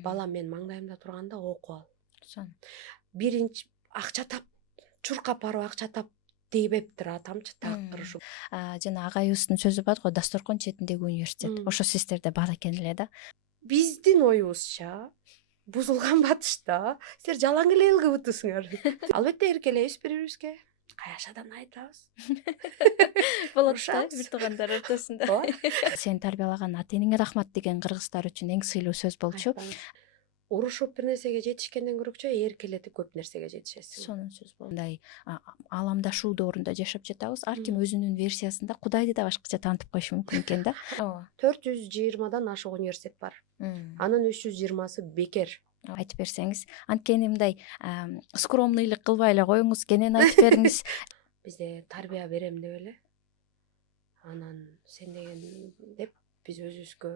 Бала мен маңдайымда турганда окуп ал. Биринчи акча тап, чуркап барып акча тап дейбептир атамчы такырышып. Жана агайыбыздын сөзү бар го, дасторкон четиндеги университет. Ошо сиздерде бар экен эле да. Биздин оюбузча бузулган батышта силер жалаң эле ЛГБТсыңар. Албетте эркелейбиз бири-бирибизге. Каяшадан айтабыз. Болот да, бир туугандар ортосунда. Сени тарбиялаган ата-энеңе рахмат деген кыргыздар үчүн эң сыйлуу сөз болчу. Урушуп бир нерсеге жетишкенден көрөкчө эркелетип көп нерсеге жетишесиң. Сонун сөз болду. Мындай аламдашуу доорунда жашап жатабыз. Ар ким өзүнүн версиясында Кудайды да башкача таанытып коюшу мүмкүн экен да. 420дан ашык университет бар. Анын 320сы бекер. Айтып берсеңиз, анткени мындай скромныйлык кылбай эле коюңуз, кенен айтып бериңиз. Бизде тарбия берем деп эле. Анан сен деген деп биз өзүбүзгө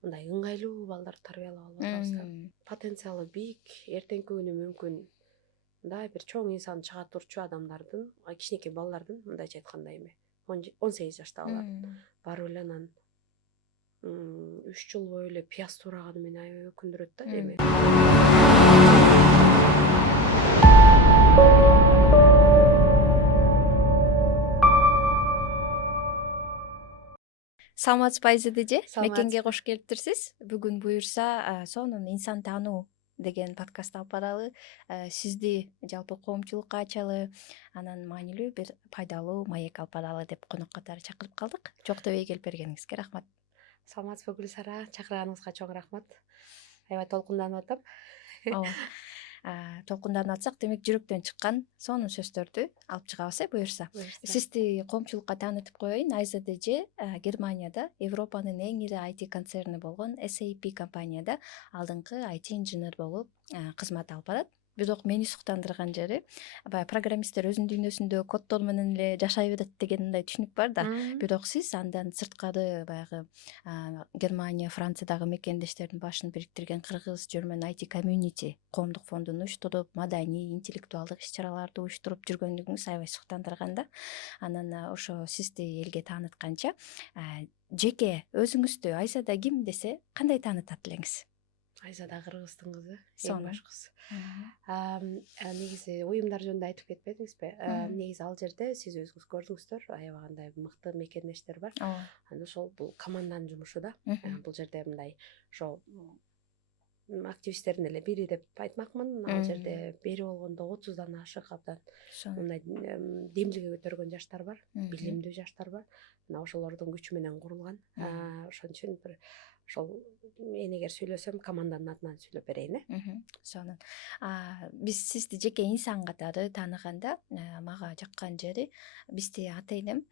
мындай ыңгайлуу балдарды тарбиялап алып атабыз да. Потенциалы бийик, эртеңки күнү мүмкүн мындай бир чоң инсан чыга турчу адамдардын, кичинекей балдардын, мындайча айтканда эми 18 жаштагылар барып эле анан 3 жыл бою эле пияз туураганы мени аябай өкүндүрөт да эми. Саламатсызбы эже? Мекенге кош келиптирсиз. Бүгүн буюрса, сонун инсан таануу деген подкаст алып баралы. Сизди жалпы коомчулукка ачалы, анан маанилүү бир пайдалуу маек алып баралы деп конок катары чакырып калдык. Жок дебей келип бергениңизге рахмат. Саламатсызбы Гүлсара, чакырганыңызга чоң рахмат. Аябай толкунданып атам. Ооба. Толкунданып атсак, демек жүрөктөн чыккан сонун сөздөрдү алып чыгабыз, буюрса. Сизди коомчулукка таанытып коеюн. Айзат эже Германияда Европанын эң ири IT концерни болгон SAP компанияда алдыңкы IT инженер болуп кызмат алып барат. Бирок мени суктандырган жери, баягы программисттер өзүнүн дүйнөсүндө коддор менен эле жашай берет деген мындай түшүнүк бар да. Бирок сиз андан сырткары баягы Германия, Франциядагы мекендештердин башын бириктирген кыргыз German IT Community коомдук фондун уюштуруп, маданий, интеллектуалдык иш-чараларды уюштуруп жүргөндүгүңүз аябай суктандырган да. Анан ошо сизди элге таанытканча, жеке өзүңүздү Айзада ким десе, кандай таанытат элеңиз? Айзада кыргыздын кызы, эң башкысы. Негизи уюмдар жөнүндө айтып кетпедиңизби? Негизи ал жерде сиз өзүңүз көрдүңүздөр, аябай кандай мыкты мекендештер бар. Анан ошол бул команданын жумушу да. Бул жерде мындай ошо активисттердин эле бири деп айтмакмын. Ал жерде бери болгондо 30дан ашык абдан мындай демилге көтөргөн жаштар бар, билимдүү жаштар бар. Мына ошолордун күчү менен курулган. Ошон үчүн бир ошол мен эгер сүйлөсөм команданын атынан сүйлөп берейин, Сонун. Биз сизди жеке инсан катары тааныганда мага жаккан жери, бизди ата-энем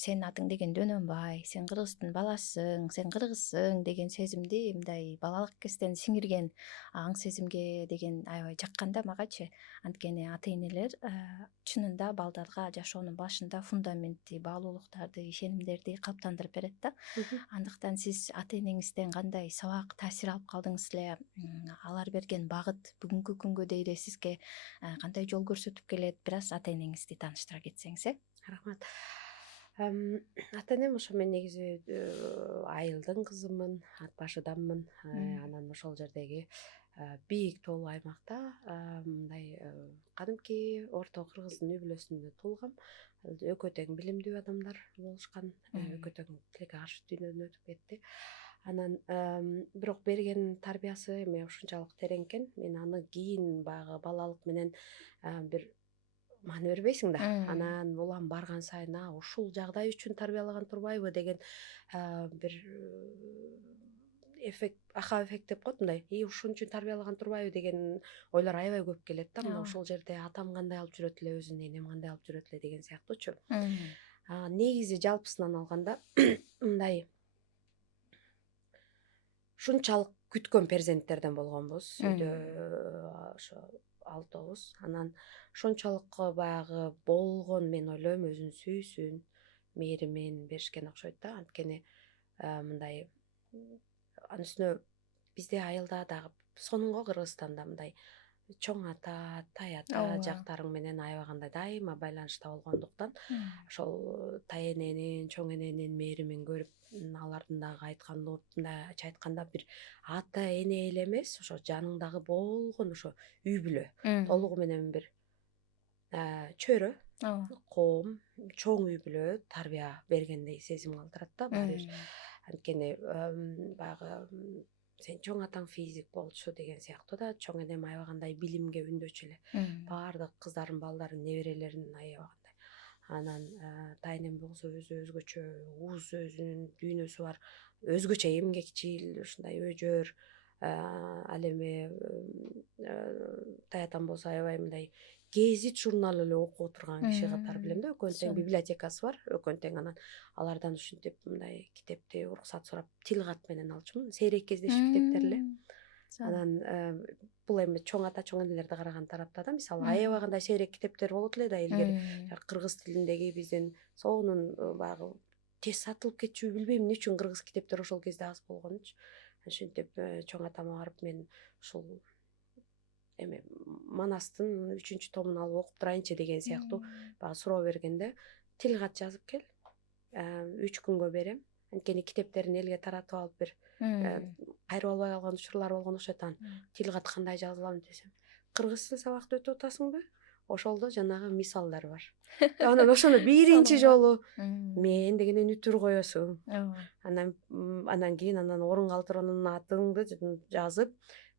сенин атың деген Дөнөнбай, сен кыргыздын баласысың, сен кыргызсың деген сезимди мындай балалык кезден сиңирген аң сезимге деген аябай жакканда магачы. Анткени ата-энелер чынында балдарга жашоонун башында фундаментти, баалуулуктарды, ишенимдерди калыптандырып берет да. Андыктан сиз ата-энеңизден кандай сабак, таасир алып калдыңыз эле? Алар берген багыт бүгүнкү күнгө дейре сизге кандай жол көрсөтүп келет? Бир аз ата-энеңизди тааныштыра кетсеңиз. Рахмат. Ата-энем ошо мен негизи айылдын кызымын, ат башыданмын. Анан ошол жердеги бийик тоолуу аймакта мындай кадимки орто кыргыздын үй бүлөсүндө туулгам. Экөө тең билимдүү адамдар болушкан, экөө тең тилекке каршы дүйнөдөн өтүп кетти. Анан бирок берген тарбиясы эми ушунчалык терең экен. Мен аны кийин баягы балалык менен бир маани бербейсиң да. Анан улам барган сайын ушул жагдай үчүн тарбиялаган турбайбы деген бир эффект, аха эффект деп коет мындай. Ушун үчүн тарбиялаган турбайбы деген ойлор аябай көп келет да. Мына ошол жерде атам кандай алып жүрөт эле өзүн, энем кандай алып жүрөт эле деген сыяктуучу. Негизи жалпысынан алганда мындай ушунчалык күткөн перзенттерден болгонбуз. Үйдө ошо 6-быз. Анан ошончолук баягы болгон, мен ойлойм, өзүн сүйсүн, мээримин беришкен окшойт да. Анткени мындай анын үстүнө бизде айылда дагы сонунго Кыргызстанда мындай чоң ата, тай ата жактарың менен аябагандай дайыма байланышта болгондуктан ошол тай эненин, чоң эненин мээримин көрүп, алардын дагы мындайча айтканда бир ата эне эле эмес, ошо жаныңдагы болгон ошо үй бүлө толугу менен бир чөйрө, коом, чоң үй бүлө тарбия бергендей сезим калтырат да баары бир. Анткени баягы сен чоң атаң физик болчу деген сыяктуу да, чоң энем аябагандай билимге үндөчү эле. Баардык кыздарын, балдарын, неберелерин аябагандай. Анан тайнем болсо өзгөчө, уз өзүнүн дүйнөсү бар, өзгөчө эмгекчил, ушундай өжөр. Ал эми таятам болсо аябай мындай гезит журнал эле окуп отурган киши катары билем да, экөөнүн тең библиотекасы бар, экөөнүн тең. Анан алардан ушинтип мындай китепти уруксат сурап тилкат менен алчумун, сейрек кездешип китептер эле. Анан бул эми чоң ата, чоң энелерди караган тарапта да, мисалы аябагандай сейрек китептер болот эле да илгери. Кыргыз тилиндеги биздин сонун баягы тез сатылып кетчү, билбейм эмне үчүн кыргыз китептер ошол кезде аз болгонучу. Ошентип чоң атама барып мен ушул эме Манастын 3-томун алып окуп турайынчы деген сыяктуу баягы суроо бергенде, тилкат жазып кел, 3 күнгө берем. Анткени китептерин элге таратып алып бир кайрып албай калган учурлар болгон окшойт. Тилкат кандай жазылам десем, кыргыз тил сабакты өтүп атасыңбы? Ошолдо жанагы мисалдар бар. Анан ошону биринчи жолу мен дегенен үтүр коесуң. Анан кийин орунга отуруунун атыңды жазып,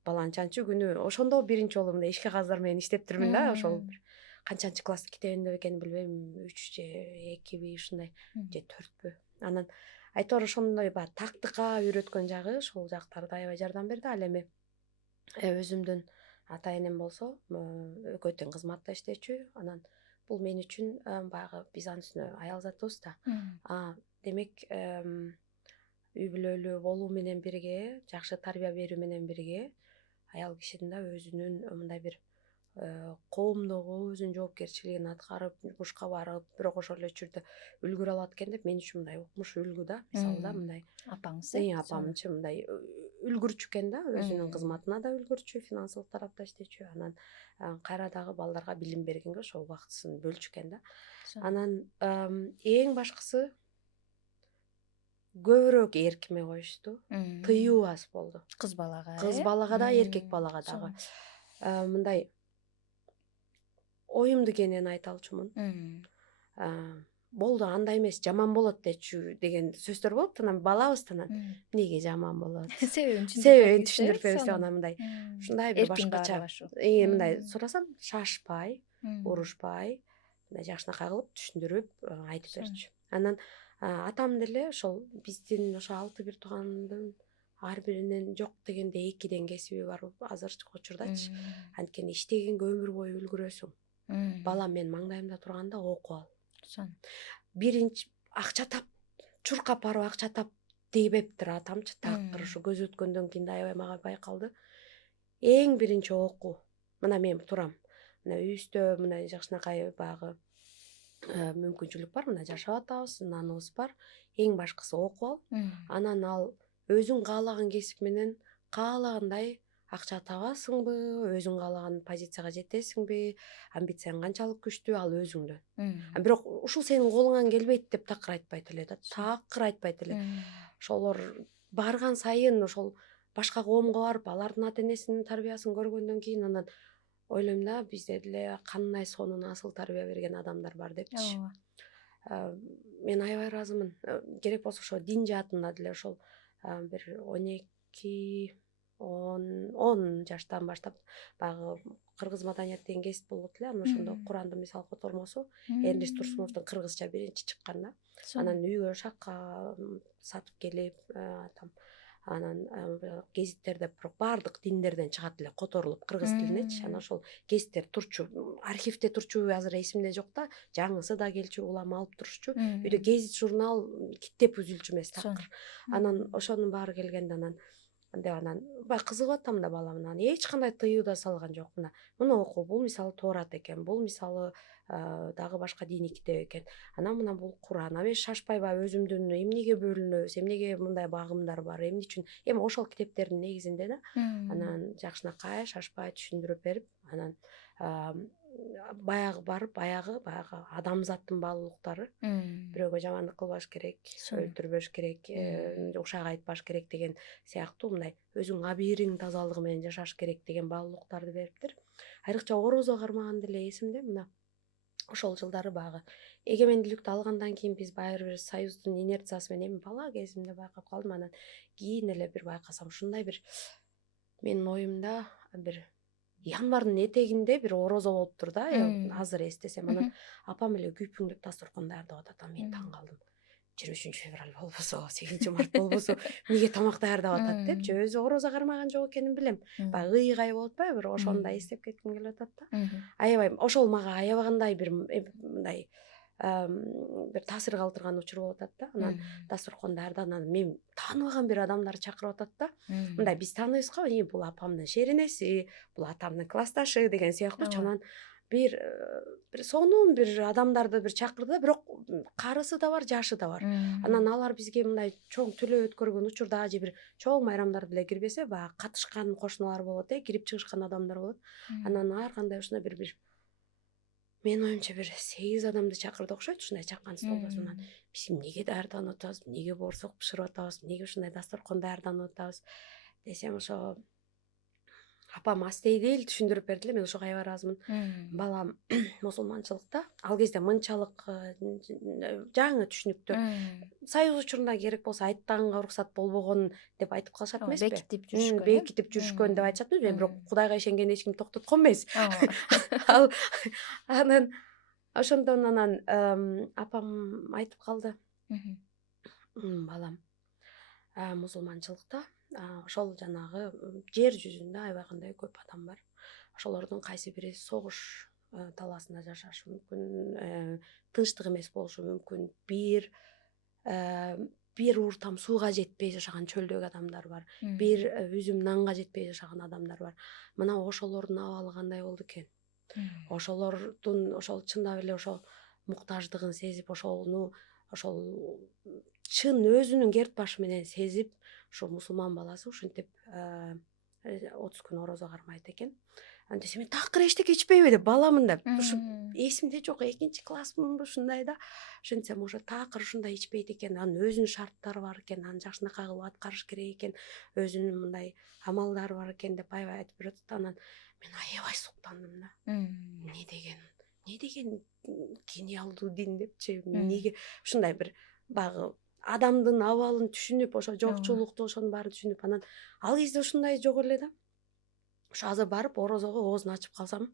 баланчанчы күнү, ошондо биринчи жолу мындай ишке кагаздар менен иштептирмин да. Ошол канчанчы класстын китебинде экенин билбейм, 3 же 2би ушундай же 4пү. Анан айтор ошондой баягы тактыкка үйрөткөн жагы, ошол жактарда аябай жардам берди. Ал эми өзүмдүн ата энем болсо экөө тең кызматта иштечү. Анан бул мен үчүн баягы биз анын үстүнө аял затыбыз да. Демек үй бүлөлүү болуу менен бирге, жакшы тарбия берүү менен бирге аял кишинин да өзүнүн мындай бир коомдогу өзүнүн жоопкерчилигин аткарып, жумушка барып, бирок ошол эле учурда үлгүрө алат экен деп мен үчүн мындай укмуш үлгү да. Мисалы да мындай апаңыз, апамчы мындай үлгүрчү экен да, өзүнүн кызматына да үлгүрчү, финансылык тарапта иштечү. Анан кайра дагы балдарга билим бергенге ошол убактысын бөлчү экен да. Анан эң башкысы көбүрөөк эркиме коюшту, тыюу аз болду. Кыз балага да, эркек балага дагы. Мындай оюмду кенен айта алчумун. Болду, андай эмес, жаман болот дечү деген сөздөр болот. Анан балабыздан эмнеге жаман болот? Себебин түшүндүрүп беребиз деп анан мындай ушундай бир башкача мындай сурасам, шашпай, урушпай, мындай жакшынакай кылып түшүндүрүп айтып берчү. Анан атам деле ошол биздин ошо 6 бир туугандын ар биринин жок дегенде 2ден кесиби бар азыркы учурдачы. Анткени иштегенге өмүр бою үлгүрөсүң. Бала мен маңдайымда турганда окуп ал. Биринчи акча тап, чуркап барып акча тап дебептир атамчы. Такыр ушу көз өткөндөн кийин да аябай мага байкалды. Эң биринчи окуу. Мына мен турам. Мына үйүстө мына жакшынакай баягы мүмкүнчүлүк бар, мына жашап атабыз, наныбыз бар. Эң башкысы окуп ал. Анан ал өзүң каалаган кесип менен каалагандай акча табасыңбы, өзүң каалаган позицияга жетесиңби, амбицияң канчалык күчтүү, ал өзүңдөн. Бирок ушул сенин колуңан келбейт деп такыр айтпайт эле да. Такыр айтпайт эле. Ошолор барган сайын ошол башка коомго барып, алардын ата энесинин тарбиясын көргөндөн кийин анан ойлойм да, бизде деле кандай сонун асыл тарбия берген адамдар бар депчи. Мен аябай ыраазымын. Керек болсо ошо дин жаатында деле ошол бир 12-10 жаштан баштап баягы кыргыз маданият деген кесип болот эле. Анан ошондо Курандын мисал котормосу Эрнест Турсуновдун кыргызча биринчи чыккан да. Анан үйгө шакка сатып келип атам. Анан гезиттерде баардык диндерден чыгат эле которулуп кыргыз тилинечи. Анан ошол гезиттер турчу, архивде турчу, азыр эсимде жок да, жаңысы да келчү, улам алып турушчу. Үйдө гезит журнал киттеп үзүлчү эмес такыр. Анан ошонун баары келгенде анан деп анан баягы кызыгып атам да баламнан эч кандай тыюу да салган жок. Муну оку, бул мисалы Тоорат экен, бул мисалы дагы башка диний китеп экен. Анан мына бул Куран. Мен шашпай баягы өзүмдүн эмнеге бөлүнөбүз, эмнеге мындай багымдар бар, эмне үчүн эми ошол китептердин негизинде да. Анан жакшынакай шашпай түшүндүрүп берип, анан баягы барып баягы адамзаттын баалуулуктары, бирөөгө жамандык кылбаш керек, өлтүрбөш керек, ушак айтпаш керек деген сыяктуу мындай өзүң абийириң тазалыгы менен жашаш керек деген баалуулуктарды бериптир. Айрыкча орозо кармаган деле эсимде. Мына ошол жылдары баягы эгемендүүлүктү алгандан кийин биз баары бир союздун инерциясы менен бала кезимде байкап калдым. Анан кийин эле бир байкасам ушундай бир менин оюмда бир январдын этегинде бир орозо болуптур да. Азыр эстесем, анан апам эле күйпүңдөп дасторкон даярдап атат. Мен таң калдым. 23 февраль болбосо, 8 март болбосо эмнеге тамак даярдап атат депчи. Өзү орозо кармаган жок экенин билем. Баягы ыйгай болуп атпайбы, бир ошону да эстеп кетким келип атат да. Аябай ошол мага аябагандай бир мындай бир таасир калтырган учур болуп атат да. Анан дасторкон даярдап, анан мен тааныбаган бир адамдарды чакырып атат да. Мындай биз тааныйбыз го, бул апамдын шеринеси, бул атамдын классташы деген сыяктуучу. Анан бир сонун бир адамдарды бир чакырды, бирок карысы да бар, жашы да бар. Анан алар бизге мындай чоң төлөө өткөргөн учурда же бир чоң майрамдар деле кирбесе, баягы катышкан кошуналар болот, кирип чыгышкан адамдар болот. Анан ар кандай ушундай бир менин оюмча бир 8 адамды чакырды окшойт, ушундай чакан столдосунан. Биз эмнеге даярданып атабыз, эмнеге боорсок бышырып атабыз, эмнеге ушундай дасторкон даярданып атабыз десем, ошо апам астейди эле түшүндүрүп берди эле. Мен ошого аябай ыраазымын. Балам мусулманчылыкта ал кезде мынчалык жаңы түшүнүктөр союз учурунда керек болсо айтканга уруксат болбогон деп айтып калышат эмеспи? Бекитип жүрүшкөн. Бекитип жүрүшкөн деп айтышат эмеспи? Бирок Кудайга ишенген эч ким токтоткон эмес. Анан ошондон апам айтып калды. Балам, мусулманчылыкта ошол жанагы жер жүзүндө аябай кандай көп адам бар. Ошолордун кайсы бири согуш талаасында жашашы мүмкүн, тынчтык эмес болушу мүмкүн. Бир ууртам сууга жетпей жашаган чөлдөгү адамдар бар. Бир үзүм нанга жетпей жашаган адамдар бар. Мына ошолордун абалы кандай болду экен? Ошолордун чындап эле ошол муктаждыгын сезип, ошол чын өзүнүн керт башы менен сезип, ошол мусулман баласы ушинтип 30 күн орозо кармайт экен. Антесе мен такыр эчтеке ичпейби деп баламын деп. Ушу эсимде жок, 2-классмын ушундай да. Ошентсем уже такыр ушундай ичпейт экен. Анын өзүнүн шарттары бар экен, анын жакшынакай кылып аткарыш керек экен, өзүнүн мындай амалдары бар экен деп аябай айтып берип атат. Анан мен аябай суктандым да. Эмне деген гениалдуу дин депчи. Эмнеге ушундай бир багы адамдын абалын түшүнүп, ошо жокчулукту ошонун баарын түшүнүп, анан ал кезде ушундай жок эле да. Ошо азыр барып орозого оозун ачып калсам,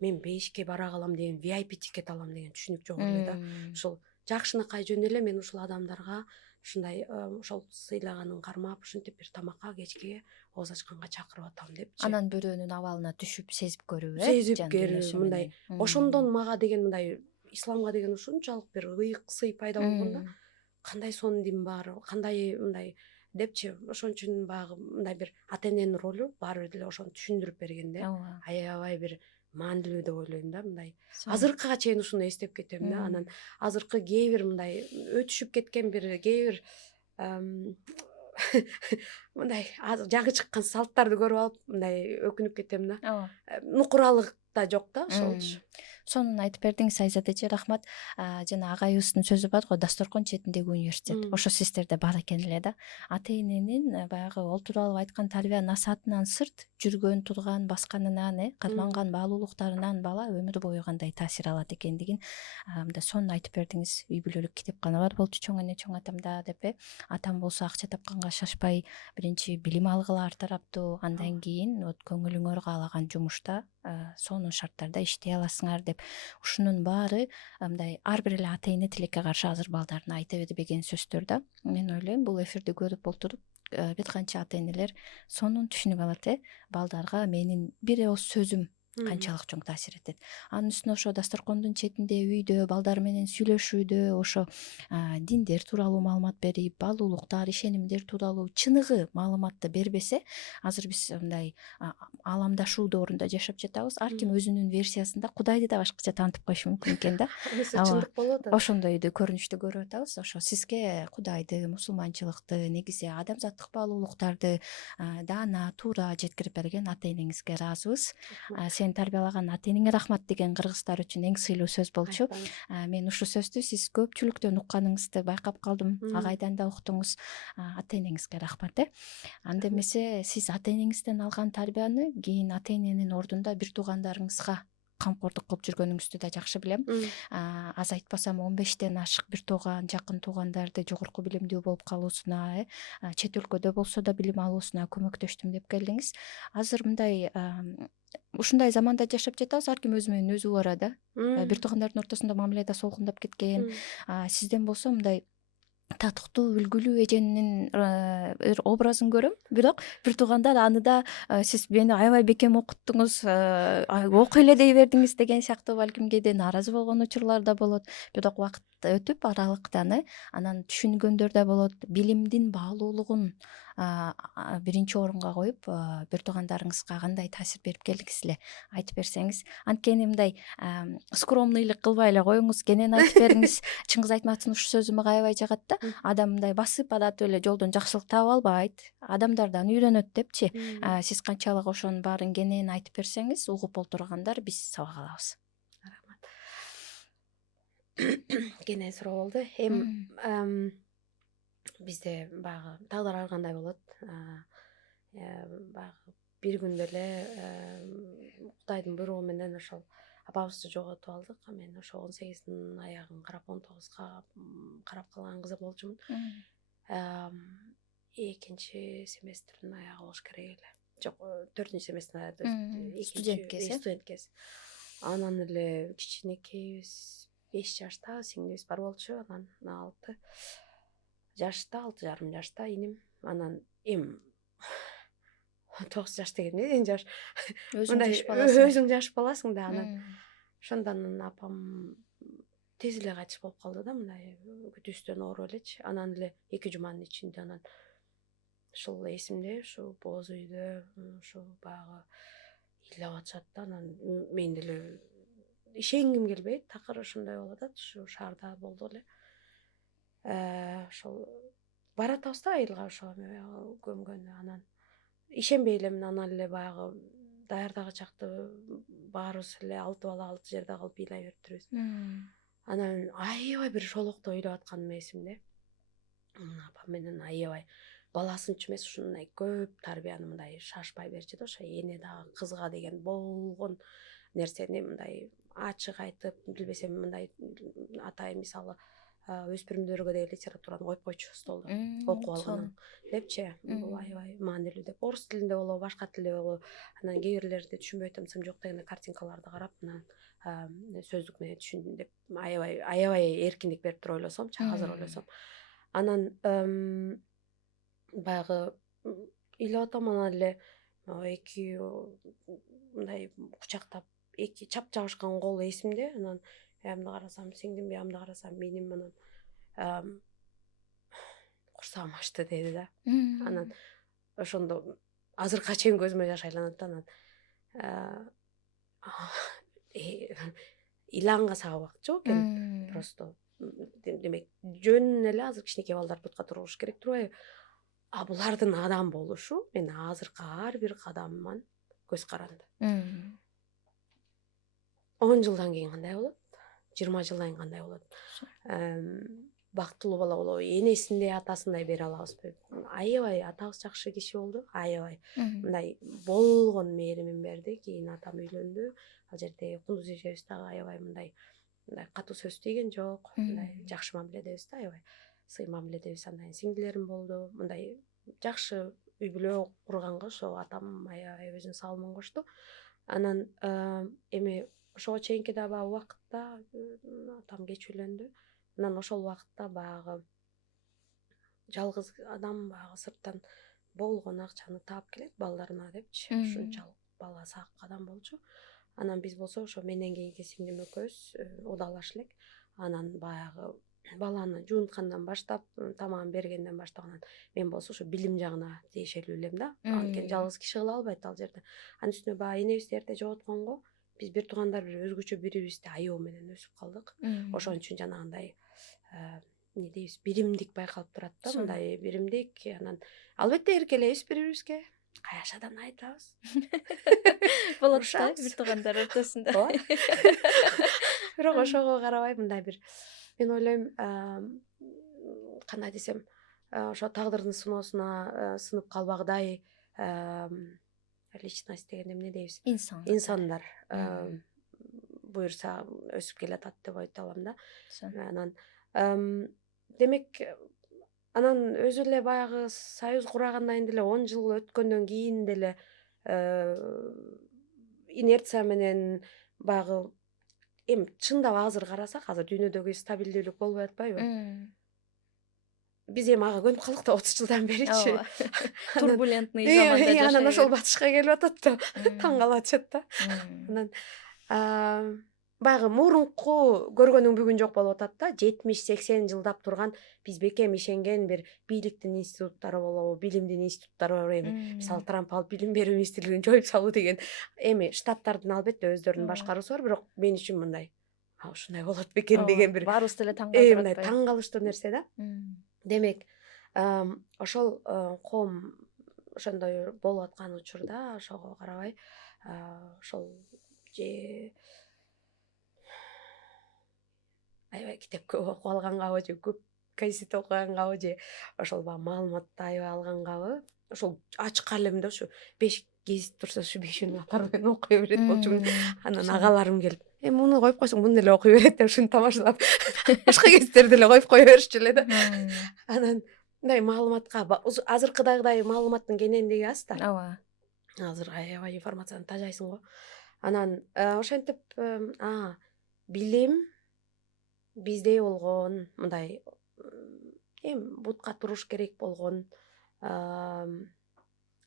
мен бейишке бара калам деген, VIP тикет алам деген түшүнүк жок эле да. Ушул жакшынакай жөн эле мен ушул адамдарга ушундай ошол сыйлаганын кармап, ушинтип бир тамакка кечке ооз ачканга чакырып атам депчи. Анан бирөөнүн абалына түшүп сезип көрүү, сезип көрүү мындай. Ошондон мага деген мындай исламга деген ушунчалык бир ыйык сый пайда болгон да. Кандай сонун дин бар, кандай мындай депчи. Ошон үчүн баягы мындай бир ата-эненин ролу баары бир деле ошону түшүндүрүп бергенде аябай бир маанилүү деп ойлойм да. Мындай азыркыга чейин ушуну эстеп кетем да. Анан азыркы кээ бир мындай өтүшүп кеткен бир кээ бир мындай жаңы чыккан салттарды көрүп алып мындай өкүнүп кетем да. Нукуралык да жок да ошолчу. Сонун айтып бердиңиз Айзат эже, рахмат. Жана агайыбыздын сөзү бар го, дасторкон четиндеги университет. Ошо сиздерде бар экен эле да. Ата-эненин баягы олтуруп алып айткан тарбия насаатынан сырт жүргөн, турган, басканынан, катканган баалуулуктарынан бала өмүр бою кандай таасир алат экендигин мындай сонун айтып бердиңиз. Үй бүлөлүк китепкана бар болчу чоң эне чоң атамда деп. Атам болсо акча тапканга шашпай биринчи билим алгыла ар тараптуу, андан кийин көңүлүңөр каалаган жумушта сонун шарттарда иштей аласыңар деп. Ушунун баары мындай ар бир эле ата-эне тилекке каршы азыр балдарына айта бербеген сөздөр да. Мен ойлойм бул эфирди көрүп отуруп бир канча ата-энелер сонун түшүнүп алат, балдарга менин бир ооз сөзүм канчалык чоң таасир этет. Анын үстүнө ошо дасторкондун четинде үйдө балдар менен сүйлөшүүдө ошо диндер тууралуу маалымат берип, баалуулуктар, ишенимдер тууралуу чыныгы маалыматты бербесе, азыр биз мындай ааламдашуу доорунда жашап жатабыз. Ар ким өзүнүн версиясында Кудайды да башкача таанытып коюшу мүмкүн экен да. Анысы чындык болуп атат. Ошондойду көрүнүштү көрүп атабыз. Ошо сизге Кудайды, мусулманчылыкты, негизи адамзаттык баалуулуктарды даана, туура жеткирип берген ата энеңизге ыраазыбыз. Сени тарбиялаган ата энеңе рахмат деген кыргыздар үчүн эң сыйлуу сөз болчу. Мен ушул сөздү сиз көпчүлүктөн укканыңызды байкап калдым. Агайдан да уктуңуз. Ата энеңизге рахмат. Анда эмесе сиз ата энеңизден алган тарбияны кийин ата эненин ордунда бир туугандарыңызга камкордук кылып жүргөнүңүздү да жакшы билем. Аз айтпасам 15тен ашык бир тууган, жакын туугандарды жогорку билимдүү болуп калуусуна, чет өлкөдө болсо да билим алуусуна көмөктөштүм деп келдиңиз. Азыр мындай ушундай заманда жашап жатабыз. Ар ким өзү менен өзү бара да. Бир туугандардын ортосунда мамиле да солкундап кеткен. Сизден болсо мындай татыктуу, үлгүлүү эженин образын көрөм. Бирок бир туугандар аны да сиз мени аябай бекем окуттуңуз, окуй эле дей бердиңиз деген сыяктуу балким кээде нааразы болгон учурлар да болот. Бирок убакыт өтүп аралыктан анан түшүнгөндөр да болот. Билимдин баалуулугун биринчи орунга коюп, бир туугандарыңызга кандай таасир берип келдиңиз эле айтып берсеңиз. Анткени мындай скромныйлык кылбай эле коюңуз, кенен айтып бериңиз. Чыңгыз Айтматовдун ушул сөзү мага аябай жагат да. Адам мындай басып баратып эле жолдон жакшылык таап албайт, адамдардан үйрөнөт депчи. Сиз канчалык ошонун баарын кенен айтып берсеңиз, угуп олтургандар биз сабак алабыз. Рахмат. Кенен суроо болду. Бизде баягы тагдыр ар кандай болот. Баягы бир күндө эле Кудайдын буйругу менен ошол апабызды жоготуп алдык. Мен ошо 18-дин аягын карап 19га карап калган кызым болчумун. Экинчи семестрдин аягы болуш керек эле. Жок, 4-чү семестрдин аягы. Студенткесиз. Анан эле кичинекейбиз 5 жашта, сиңдибиз бар болчу. Анан 6 жашта, 6,5 жашта иним. Анан 9 жаш деген эң жаш. Өзүң жаш баласың да. Анан ошондон апам тез эле кайтыш болуп калды да, мындай күтүүсүнөн ооруп элечи. Анан эле 2 жуманын ичинде анан ушул эсимде, ушу боз үйдө ушу баягы ыйлап атышат да. Анан мен деле ишенгим келбейт. Такыр ошондой болуп атат. Ушу шаарда болду эле. Ошол баратабыз да айылга ошо көмгөн. Анан ишенбей элем. Анан эле баягы даярдагы чакты баарыбыз эле 6 бала 6 жерде калып ыйлай бериптирбиз. Анан аябай бир шолокто ыйлап атканым эсимде. Апам менен аябай баласынчы эмес, ушундай көп тарбияны мындай шашпай берчү да. Ошо эне дагы кызга деген болгон нерсени мындай ачык айтып, билбесем мындай атайын мисалы өспүрүмдөргө деген литератураны коюп койчу столдо. Окуп алган депчи. Бул аябай маанилүү деп. Орус тилинде болобу, башка тилде болобу. Анан кээ бирлерди түшүнбөй атсам жок дегенде картинкаларды карап, анан сөздүк менен түшүндүм деп аябай эркиндик берип туруп ойлосомчу, азыр ойлосом. Анан баягы ыйлап атам, анан эле эки мындай кучактап эки чап жабышкан кол эсимде. Анан биямды карасам сиңдим, биямды карасам менин. Анан курсагым ачты деди да. Анан ошондо азыркыга чейин көзүмө жаш айланат да. Анан иланга сабак жок экен. Просто демек жөн эле азыр кичинекей балдар бутка туруш керек турбайбы? Булардын адам болушу мен азыркы ар бир кадамыман көз каранды. 10 жылдан кийин кандай болот? 20 жылдан кийин кандай болот? Бактылуу бала болобу? Энесиндей, атасындай бере алабызбы? Аябай атабыз жакшы киши болду. Аябай мындай болгон мээримин берди. Кийин атам үйлөндү. Ал жерде кундуз эжебиз дагы аябай мындай катуу сөз тийген жок. Мындай жакшы мамиледебиз да, аябай сый мамиледебиз. Андан сиңдилерим болду. Мындай жакшы үй бүлө курганга ошо атам аябай өзүнүн салымын кошту. Анан эми ошого чейинки да баягы убакытта атам кеч үйлөндү. Анан ошол убакытта баягы жалгыз адам баягы сырттан болгон акчаны таап келет балдарына депчи. Ушунчалык бала сак адам болчу. Анан биз болсо ошо менен кийинки сиңдим экөөбүз удалаш элек. Анан баягы баланы жуунткандан баштап, тамагын бергенден баштап анан мен болсо ошо билим жагына тиешелүү элем да. Анткени жалгыз киши кыла албайт ал жерде. Анын үстүнө баягы энебизди эрте жоготконго биз бир туугандар бир өзгөчө бирибизди аябуу менен өсүп калдык. Ошон үчүн жанагындай эмне дейбиз, биримдик байкалып турат да, мындай биримдик. Анан албетте эркелейбиз бири-бирибизге. Каяшадан айтабыз. Болот да, бир туугандар ортосунда. Бирок ошого карабай мындай бир мен ойлойм, кандай десем, ошо тагдырдын сыноосуна сынып калбагыдай личность дегенде эмне дейбиз? Инсандар буюрса өсүп келатат деп айта алам да. Анан демек анан өзү эле баягы союз курагандан деле 10 жыл өткөндөн кийин деле инерция менен баягы чындап азыр карасак, азыр дүйнөдөгү стабилдүүлүк болбой атпайбы? Биз эми ага көнүп калдык да 30 жылдан беричи. Турбулентный заманда жашайбыз. Анан ошол батышка келип атат да, таң калып атышат да. Анан баягы мурунку көргөнүң бүгүн жок болуп атат да. 70-80 жылдап турган биз бекем ишенген бир бийликтин институттары болобу, билимдин институттары бар эми. Мисалы Трамп алып билим берүү министрлигин жоюп салуу деген эми штаттардын албетте өздөрүнүн башкаруусу бар, бирок мен үчүн мындай ушундай болот бекен деген бир баарыбыз деле таң калып мындай таң калыштуу нерсе да. Демек ошол коом ошондой болуп аткан учурда ошого карабай ошол же аябай китеп көп окуп алгангабы, же көп газет окугангабы, же ошол баягы маалыматты аябай алгангабы, ошол ачык алемде ушу 5 гезит турса ушу 5-ünү катар менен окуй берет болчумун. Анан агаларым келип, муну коюп койсоң муну эле окуй берет деп ушуну тамашалап башка гезиттерди деле коюп кое беришчү эле да. Анан мындай маалыматка азыркыдагыдай маалыматтын кенендиги аз да. Ооба. Азыр аябай информацияны тажайсың го. Анан ошентип билим биздей болгон, мындай бутка туруш керек болгон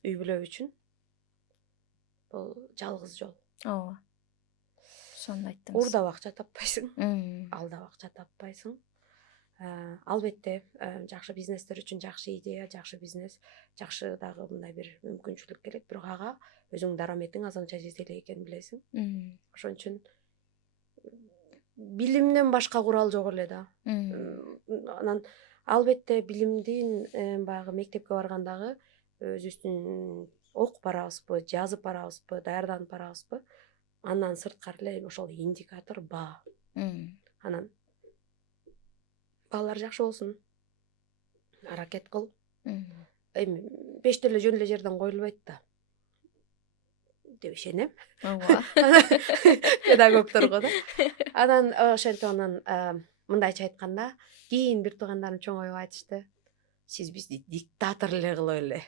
үй бүлө үчүн бул жалгыз жол. Ооба. Ошону айттыңыз. Урда акча таппайсың, алда акча таппайсың. Албетте жакшы бизнестер үчүн жакшы идея, жакшы бизнес, жакшы дагы мындай бир мүмкүнчүлүк керек, бирок ага өзүң дараметиң азанча жетели экенин билесиң. Ошон үчүн билимден башка курал жок эле да. Анан албетте билимдин баягы мектепке баргандагы өзүбүздүн окуп барабызбы, жазып барабызбы, даярданып барабызбы, андан сырткары эле ошол индикатор баа. Анан баалар жакшы болсун, аракет кыл. Эми 5 деле жөн эле жерден коюлбайт да деп ишенем. Ооба. Педагогдорго да. Анан ошентип мындайча айтканда, кийин бир туугандарым чоңоюп айтышты. Сиз бизди диктатор эле кылып эле.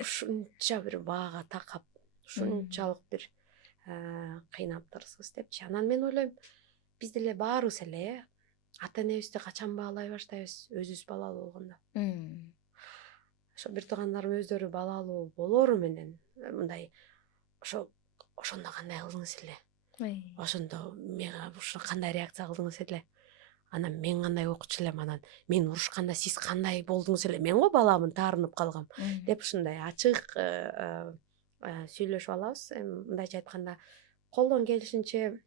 Ушунча бир баага такап, ушунчалык бир кыйнаптырсыз депчи. Анан мен ойлойм, биз деле баарыбыз эле ата энебизди качан баалай баштайбыз, өзүбүз балалуу болгондо. Ошо бир туугандарым өздөрү балалуу болору менен мындай ошондо кандай кылдыңыз эле? Ошондо мага ушу кандай реакция кылдыңыз эле? Анан мен кандай окучу элем, анан мен урушканда сиз кандай болдуңуз эле? Мен го баламын, таарынып калгам деп ушундай ачык сүйлөшүп алабыз. Мындайча айтканда, колдон келишинче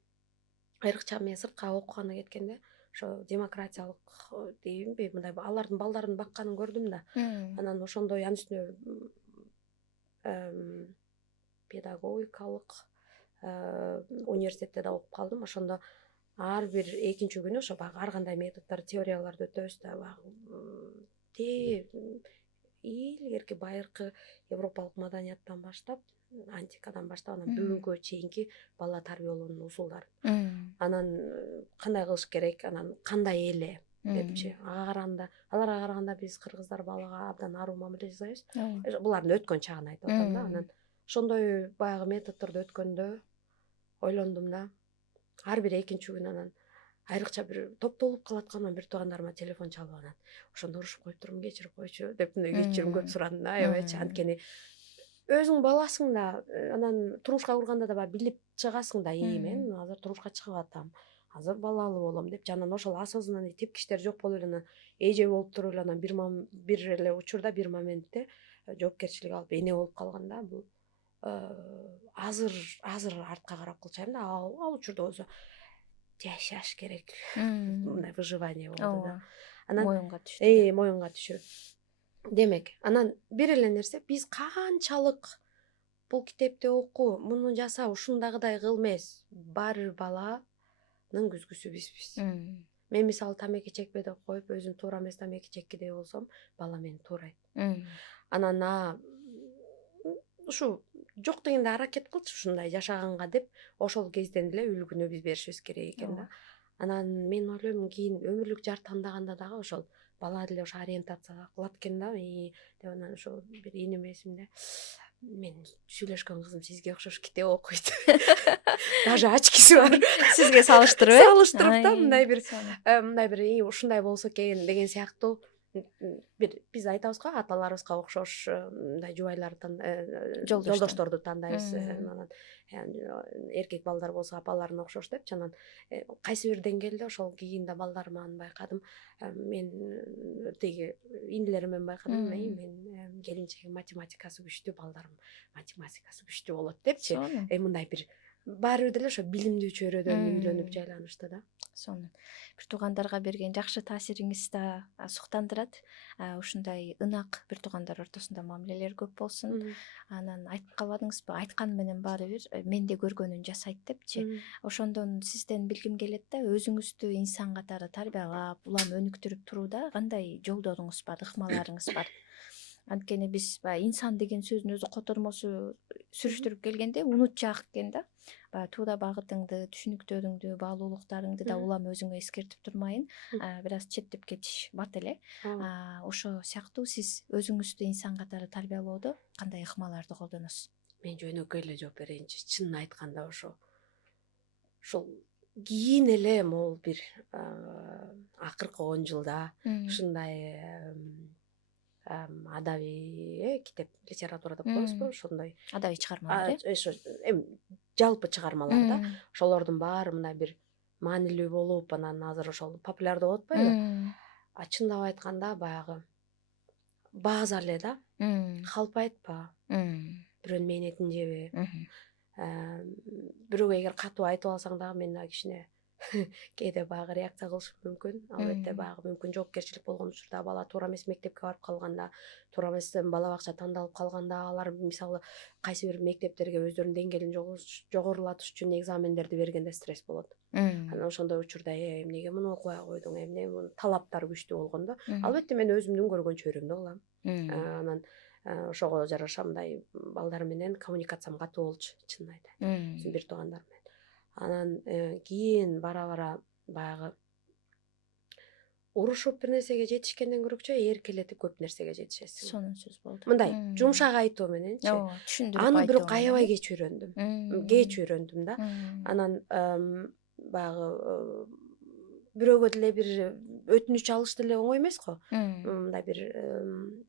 айрыкча мен сыртка окуганы кеткенде ошо демократиялык дейбинби, мындай алардын балдарын бакканын көрдүм да. Анан ошондой анын үстүнө педагогикалык университетте да окуп калдым. Ошондо ар бир экинчи күнү ошо баягы ар кандай методдор, теорияларды өтөбүз да, баягы илгерки байыркы европалык маданияттан баштап, антикадан баштап анан бүгүнкүгө чейинки бала тарбиялоонун усулдарын. Анан кандай кылыш керек, анан кандай эле депчи. Аларга караганда биз кыргыздар балага абдан аруу мамиле жасайбыз. Булардын өткөн чагын айтып атам да. Анан ошондой баягы методдорду өткөндө ойлондум да. Ар бир экинчи күн анан айрыкча бир топтолуп калаткандан бир туугандарыма телефон чалып анан ошондо урушуп коюп турмун, кечирип койчу деп кечирим көп сурадым да, аябайчы. Анткени өзүң баласың да анан турмушка курганда да баягы билип чыгасың да мен азыр турмушка чыгып атам, азыр балалуу болом деп анан ошол осознанный тепкичтер жок болуп эле анан эже болуп туруп эле анан бир эле учурда бир моментте жоопкерчилик алып эне болуп калганда бул азыр артка карап кылчайм да ал учурда болсо жашаш керек мындай выживание болду да. Анан моюнга түштү. Моюнга түшүп. Демек, анан бир эле нерсе биз канчалык бул китепти оку, муну жаса, ушундагыдай кыл эмес. Бар бир баланын күзгүсү бизбиз. Мен мисалы тамеки чекпей деп коюп, өзүм туура эмес тамеки чеккидей болсом, бала мени туурайт. Анан ушу жок дегенде аракет кылчы ушундай жашаганга деп, ошол кезден эле үлгүнү биз беришибиз керек экен да. Анан мен ойлойм кийин өмүрлүк жар тандаганда дагы ошол бала деле ошо ориентация кылат экен да. Деп анан ошо бир инем эсимде. Мен сүйлөшкөн кызым сизге окшош китеп окуйт. Даже очкиси бар. Сизге салыштырып, салыштырып да мындай бир ушундай болсо экен деген сыяктуу бир биз айтабыз го аталарыбызга окшош мындай жубайлардан жолдошторду тандайбыз. Анан эркек балдар болсо апаларына окшош депчи. Анан кайсы бир деңгээлде ошол кийин да балдарыман байкадым. Мен тиги инилеримден байкадым, мен келинчегим математикасы күчтүү, балдарым математикасы күчтүү болот депчи. Мындай бир баары бир деле ошо билимдүү чөйрөдөн үйлөнүп жайланышты да. Сонун. Бир туугандарга берген жакшы таасириңиз да суктандырат. Ушундай ынак бир туугандар ортосунда мамилелер көп болсун. Анан айтып калбадыңызбы? Айткан менен баары бир менде көргөнүн жасайт депчи. Ошондон сизден билгим келет да, өзүңүздү инсан катары тарбиялап, улам өнүктүрүп турууда кандай жолдоруңуз бар, ыкмаларыңыз бар? Анткени биз баягы инсан деген сөздүн өзү котормосу сүрүштүрүп келгенде унутчаак экен да. Баягы туура багытыңды, түшүнүктөрүңдү, баалуулуктарыңды да улам өзүңө эскертип турмайын, бир аз четтеп кетиш бат эле. Ошо сыяктуу сиз өзүңүздү инсан катары тарбиялоодо кандай ыкмаларды колдоносуз? Мен жөнөкөй эле жооп берейинчи. Чынын айтканда ошол кийин эле могул бир акыркы 10 жылда ушундай адабий китеп, литература деп коебузбу, ошондой адабий чыгармалар, ошо жалпы чыгармалар да. Ошолордун баары мындай бир маанилүү болуп, анан азыр ошол популярдуу болуп атпайбы? Чындап айтканда баягы бааза эле да. Калпайтпа. Бирөөнүн мээнетин жеби. Бирөөгө эгер катуу айтып алсаң дагы мен кичине кээде баягы реакция кылышым мүмкүн. Албетте баягы мүмкүн жоопкерчилик болгон учурда бала туура эмес мектепке барып калганда, туура эмес бала бакча тандалып калганда, алар мисалы кайсы бир мектептерге өздөрүнүн деңгээлин жогорулатыш үчүн экзамендерди бергенде стресс болот. Анан ошондой учурда эмнеге муну окубай койдуң, эмне муну талаптар күчтүү болгондо, албетте мен өзүмдүн көргөн чөйрөмдү кылам. Анан ошого жараша мындай балдар менен коммуникациям катуу болчу, чынын айтайын. Бир туугандар менен. Анан кийин бара баягы урушуп бир нерсеге жетишкенден көрөкчө эркелетип көп нерсеге жетишесиң. Сонун сөз болду. Мындай жумшак айтуу мененчи. Аны бирок аябай кеч үйрөндүм да. Анан баягы бирөөгө деле бир өтүнүч алыш деле оңой эмес го. Мындай бир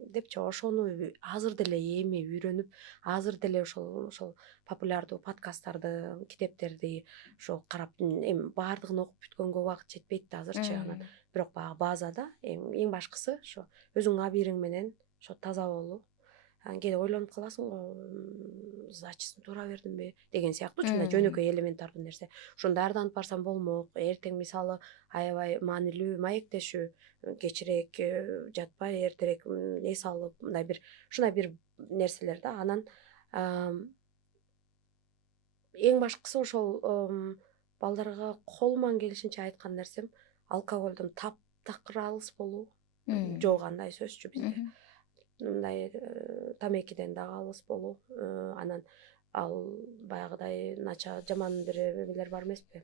депчи, ошону азыр деле эми үйрөнүп, азыр деле ошол популярдуу подкасттарды, китептерди ошо карап, эми баардыгын окуп бүткөнгө убакыт жетпейт да азырчы. Анан бирок баягы базада эң башкысы ошо өзүңүн абийириң менен ошо таза болуу. Кээде ойлонуп каласың го, зачисын туура бердимби деген сыяктуу жөнөкөй элементардуу нерсе. Ошону даярданып барсам болмок. Эртең мисалы аябай маанилүү маектешүү, кечирээк жатпай эртерээк эс алып, мындай бир ушундай бир нерселер да. Анан эң башкысы ошол балдарга колуман келишинче айткан нерсем алкоголдон таптакыр алыс болуу. Жок андай сөзчү бизде. Мындай тамекиден дагы алыс болуу. Анан ал баягыдай жаман бир эмелер бар эмеспи?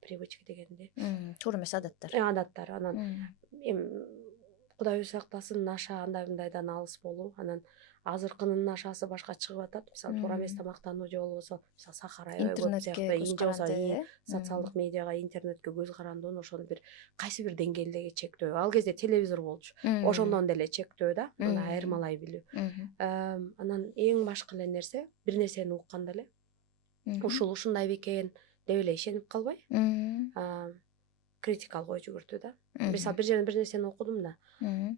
Привычка дегенди. Туура эмес адаттар. Адаттар. Анан эми Кудайыбыз сактасын, наша андай мындайдан алыс болуу. Анан азыркынын ашасы башка чыгып атат. Мисалы туура эмес тамактануу же болбосо мисалы сахар аябай көп интернетке сыяктуу көз же болбосо каранды, социалдык медиага, интернетке көз карандыуну ошону бир кайсы бир деңгээлдеги чектөө. Ал кезде телевизор болчу. Ошондон деле чектөө да, мына айырмалай билүү. Анан эң башкы эле нерсе бир нерсени укканда эле ушундай бекен деп эле ишенип калбай, критикалык ой жүгүртүү да. Мисалы бир жерден бир нерсени окудум да.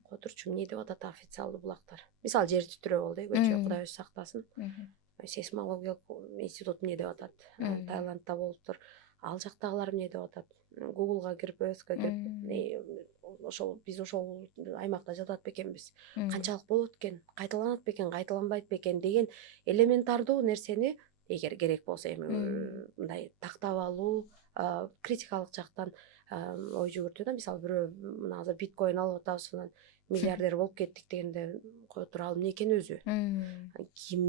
Кой турчу, эмне деп атат официалдуу булактар. Мисалы жер титирөө болду, көчө, Кудай өзү сактасын. Сейсмологиялык институт эмне деп атат? Таиландда болуптур. Ал жактагылар эмне деп атат? Google'га кирип, Earth'га кирип, ошол биз ошол аймакта жатат бекенбиз. Канчалык болот экен, кайталанат бекен, кайталанбайт бекен деген элементардуу нерсени эгер керек болсо эми мындай тактап алуу, критикалык жактан ой жүгүртүү да. Мисалы бирөө мына азыр биткоин алып атабыз, анан миллиардер болуп кеттик дегенде кое тура ал эмне экен өзү? Ким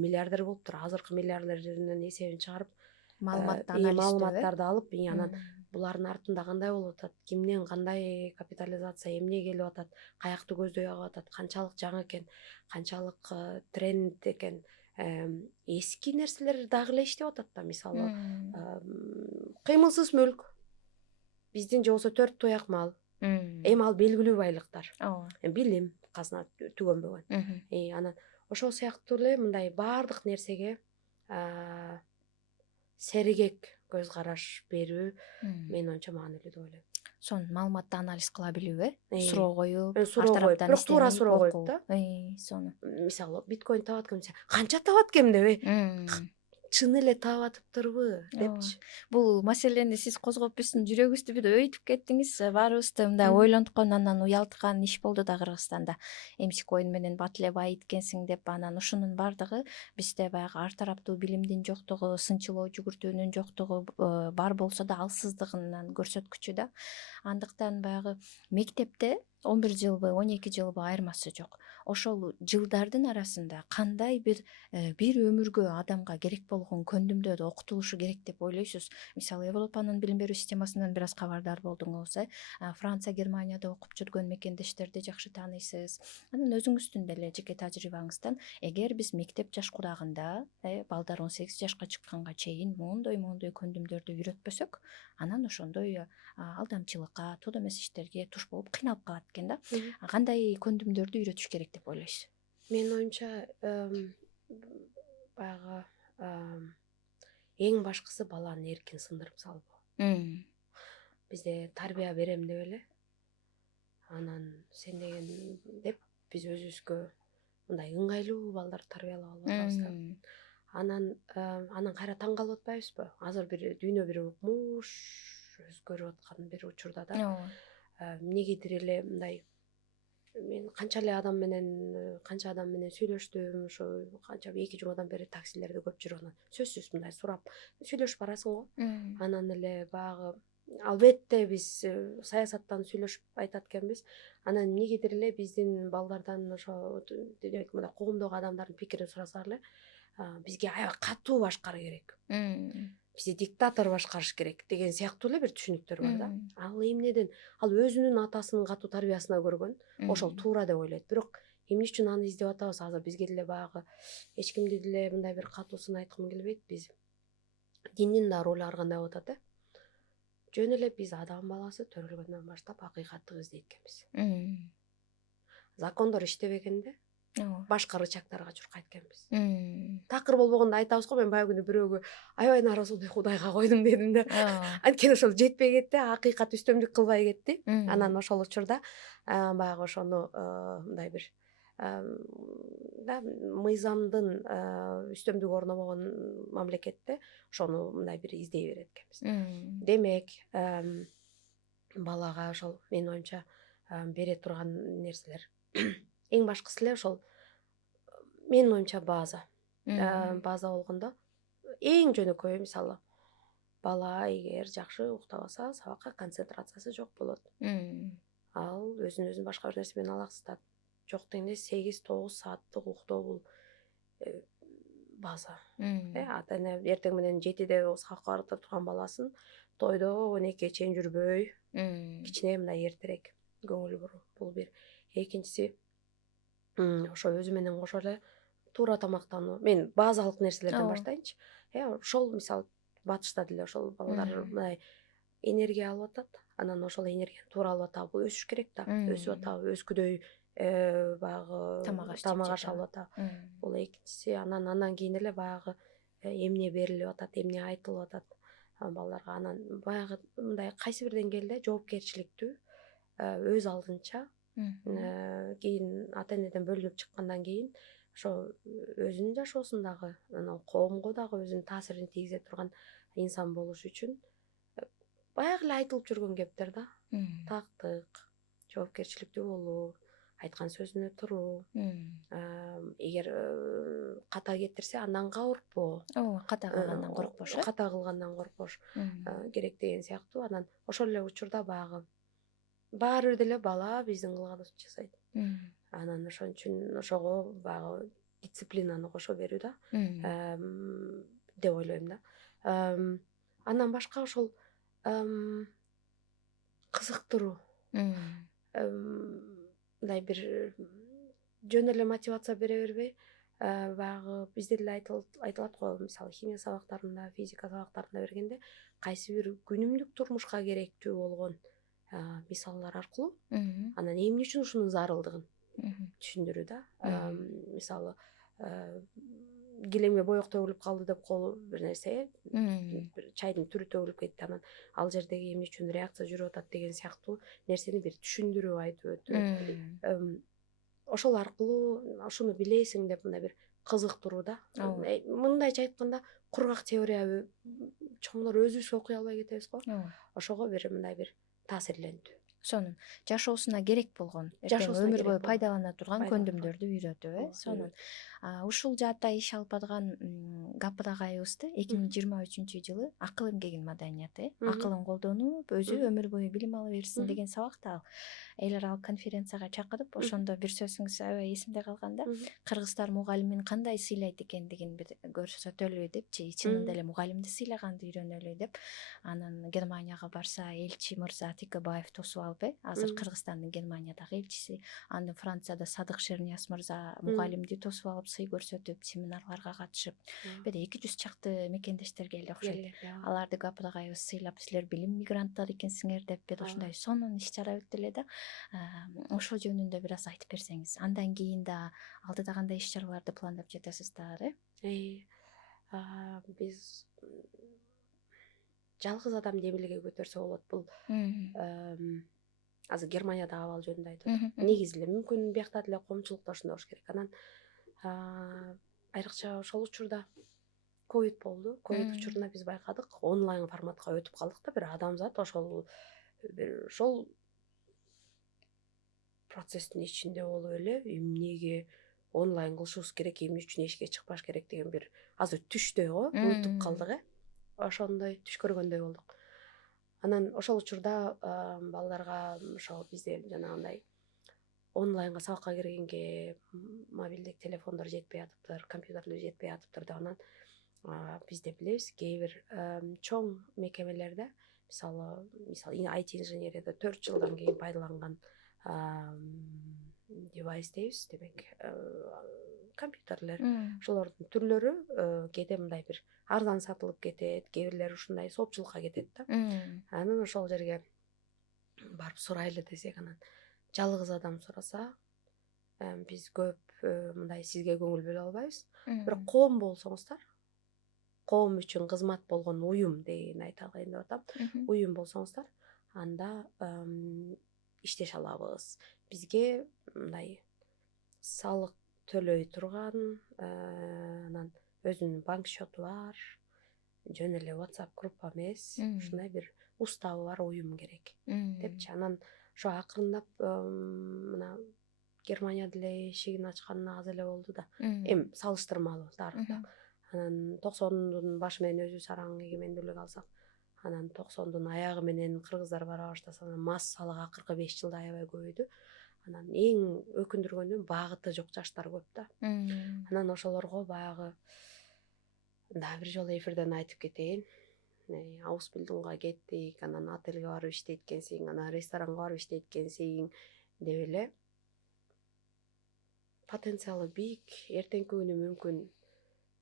миллиардер болуптур? Азыркы миллиардерлердин эсебин чыгарып, маалыматтарды алып, анан булардын артында кандай болуп атат, кимден кандай капитализация, эмне келип атат, каякты көздөй агып атат, канчалык жаңы экен, канчалык тренд экен. Эски нерселер дагы эле иштеп атат да. Мисалы кыймылсыз мүлк, биздин же болбосо 4 туяк мал. Эми ал белгилүү байлыктар. Билим, казына түгөнбөгөн. Анан ошол сыяктуу эле мындай баардык нерсеге сергек көз караш берүү менин оюмча маанилүү деп ойлойм. Сонун маалыматты анализ кыла билүү, суроо коюп, бирок туура суроо коюп да. Сонун. Мисалы биткоин табат экен, канча табат экен деп, чын эле таап атыптырбы депчи. Бул маселени сиз козгоп биздин жүрөгүбүздү бир өйүтүп кеттиңиз. Баарыбызды мындай ойлонткон, анан уялткан иш болду да Кыргызстанда. MC-Coin менен бат эле байыткенсиң деп, анан ушунун баардыгы бизде баягы ар тараптуу билимдин жоктугу, сынчылоо жүгүртүүнүн жоктугу, бар болсо да алсыздыгынын көрсөткүчү да. Андыктан баягы мектепте 11 жылбы, 12 жылбы айырмасы жок. Ошол жылдардын арасында кандай бир өмүргө адамга керек болгон көндүмдөрдү окутулушу керек деп ойлойсуз? Мисалы Европанын билим берүү системасынан бир аз кабардар болдуңуз, Франция, Германияда окуп жүргөн мекендештерди жакшы тааныйсыз. Анан өзүңүздүн деле жеке тажрыйбаңыздан эгер биз мектеп жаш курагында, балдар 18 жашка чыкканга чейин мондой көндүмдөрдү үйрөтпөсөк, анан ошондой алдамчылыкка, туура эмес иштерге туш болуп кыйналып калат экен да. Кандай көндүмдөрдү үйрөтүш керек деп ойлойсуз? Менин оюмча баягы эң башкысы баланын эркин сындырып салуу. Бизде тарбия берем деп эле, анан сен деген деп биз өзүбүзгө мындай ыңгайлуу балдарды тарбиялап алып атабыз да. Анан кайра таң калып атпайбызбы? Азыр бир дүйнө бир укмуш өзгөрүп аткан бир учурда да. Эмнегедир эле мындай мен канча адам менен сүйлөштүм, ошо канча 2 жумадан бери таксилерде көп жүрүп, анан сөзсүз мындай сурап сүйлөшүп барасың го. Анан эле баягы албетте биз саясаттан сүйлөшүп айтат экенбиз. Анан эмнегедир эле биздин балдардан ошо демек мына коомдогу адамдардын пикирин сурасак эле, бизге аябай катуу башкаруу керек. Бизди диктатор башкарыш керек деген сыяктуу эле бир түшүнүктөр бар да. Ал эмнеден? Ал өзүнүн атасынын катуу тарбиясына көргөн, ошол туура деп ойлойт. Бирок эмне үчүн аны издеп атабыз? Азыр бизге деле баягы эч кимди деле мындай бир катуусын айткым келбейт. Биз диндин да ролу ар кандай болуп атат, жөн эле биз адам баласы төрөлгөндөн баштап акыйкатты издейт экенбиз. Закондор иштебегенде башка рычагдарга чуркайт экенбиз. Такыр болбогондо айтабыз го, мен баягы күнү бирөөгө аябай нааразы Кудайга койдум дедим да. Анткени ошол жетпей кетти, акыйкат үстөмдүк кылбай кетти. Анан ошол учурда баягы ошону мындай бир мыйзамдын үстөмдүгү орнобогон мамлекетте ошону мындай бир издей берет экенбиз. Демек, балага ошол менин оюмча бере турган нерселер эң башкысы эле ошол менин оюмча база. База болгондо эң жөнөкөй, мисалы бала эгер жакшы уктабаса, сабакка концентрациясы жок болот. Ал өзүн башка бир нерсе менен алаксытат. Жок дегенде 8-9 сааттык уктоо бул база. Ата-эне эртең менен 7-де сабакка барып турган баласын тойдо 12-ге чейин жүрбөй, кичине мындай эртерээк көңүл буруу. Бул бир. Экинчиси, ошо өзү менен кошо эле туура тамактануу. Мен базалык нерселерден баштайынчы. Ошол мисалы батышта деле ошол балдар мындай энергия алып атат. Анан ошол энергияны туура алып атабы, өсүш керек да. Өсүп атабы, өскүдөй баягы тамак аш алып атабы. Бул экинчиси. Анан кийин эле баягы эмне берилип атат, эмне айтылып атат балдарга. Анан баягы мындай кайсы бир деңгээлде жоопкерчиликтүү өз алдынча кийин ата энеден бөлүнүп чыккандан кийин ошо өзүнүн жашоосундагы анан коомго дагы өзүнүн таасирин тийгизе турган инсан болуш үчүн баягы эле айтылып жүргөн кептер да. Тактык, жоопкерчиликтүү болуу, айткан сөзүнө туруу. Эгер ката кетирсе андан кабырпоо. Ката кылгандан коркпош. Ката кылгандан коркпош керек деген сыяктуу. Анан ошол эле учурда баягы баары бир деле бала биздин кылганыбызды жасайт. Анан ошон үчүн ошого баягы дисциплинаны кошо берүү да деп ойлойм да. Андан башка ошол кызыктыруу. Мындай бир жөн эле мотивация бере бербей, баягы бизде деле айтылат го, мисалы химия сабактарында, физика сабактарында бергенде кайсы бир күнүмдүк турмушка керектүү болгон мисаллар аркылуу анан эмне үчүн ушунун зарылдыгын түшүндүрүү да. Мисалы килемге боек төгүлүп калды деп колу бир нерсе, бир чайдын түрү төгүлүп кетти, анан ал жердеги эмне үчүн реакция жүрүп атат деген сыяктуу нерсени бир түшүндүрүп айтып өтүү. Ошол аркылуу ушуну билесиң деп мындай бир кызыктыруу да. Мындайча айтканда кургак теория чоңдор өзүбүз окуй албай кетебиз го. Ошого бир мындай бир таасирлентүү. Сонун жашоосуна керек болгон, өмүр бою пайдалана турган көндүмдөрдү үйрөтүү. Сонун ушул жаатта иш алып барган Гапыдагы айыбызды 2023-жылы акыл эмгегинин маданияты, акылын колдонуп, өзү өмүр бою билим ала берсин деген сабакта ал эл аралык конференцияга чакырып, ошондо бир сөзүңүз аябай эсимде калганда, кыргыздар мугалимин кандай сыйлайт экендигин бир көрсөтөлү депчи, чынында эле мугалимди сыйлаганды үйрөнөлү деп. Анан Германияга барса, элчи мырза Тикебаев тосуп алып, азыр Кыргызстандын Германиядагы элчиси, андан Францияда Садык Шернияз мырза мугалимди тосуп алып, сый көрсөтүп, семинарларга катышып, бир 200 чакты мекендештер келди окшойт. Аларды Гапыдагы айыбыз сыйлап, силер билим мигранттары экенсиңер деп, бир ушундай сонун иш чара өттү эле да. Ошол жөнүндө бир аз айтып берсеңиз. Андан кийин да алдыда кандай иш чараларды пландап жатасыздар? Биз жалгыз адам демилге көтөрсө болот. Бул азыр Германиядагы абал жөнүндө айтып атам. Негизи эле мүмкүн биякта деле коомчулукта ошондой болуш керек. Анан айрыкча ошол учурда ковид болду. Ковид учурунда биз байкадык, онлайн форматка өтүп калдык да, бир адамзат ошол процесстин ичинде болуп эле эмнеге онлайн кылышыбыз керек, эмне үчүн эшикке чыкпаш керек деген бир азыр түштөй го, унутуп калдык. Ошондой түш көргөндөй болдук. Анан ошол учурда балдарга ошо бизде жанагындай онлайнга сабакка киргенге мобилдик телефондор жетпей атыптыр, компьютерлер жетпей атыптыр деп. Анан бизде билебиз, кээ бир чоң мекемелерде, мисалы IT инженерияда 4 жылдан кийин пайдаланган девайс дейбиз, демек компьютерлер, ошолордун түрлөрү кээде мындай бир арзан сатылып кетет, кээ бирлери ушундай соопчулукка кетет да. Анан ошол жерге барып сурайлы десек, анан жалгыз адам сураса, биз көп мындай сизге көңүл бөлө албайбыз. Бирок коом болсоңуздар, коом үчүн кызмат болгон уюм деген айтайын деп атам. Уюм болсоңуздар, анда иштеше алабыз. Бизге мындай салык төлөй турган, анан өзүнүн банк счету бар, жөн эле WhatsApp группа эмес, ушундай бир уставы бар уюм керек депчи. Анан ошо акырындап мына Германия деле эшигин ачканына аз эле болду да. Эми салыштырмалуу тарыхта. Анан 90-дун башы менен өзүбүз араң эгемендүүлүк алсак, анан 90-дун аягы менен кыргыздар бара баштаса, анан массалык акыркы 5 жылда аябай көбөйдү. Анан эң өкүндүргөнү багыты жок жаштар көп да. Анан ошолорго баягы дагы бир жолу эфирден айтып кетейин. Аусбилдингга кеттик, анан отелге барып иштейт экенсиң, анан ресторанга барып иштейт экенсиң деп эле потенциалы бийик, эртеңки күнү мүмкүн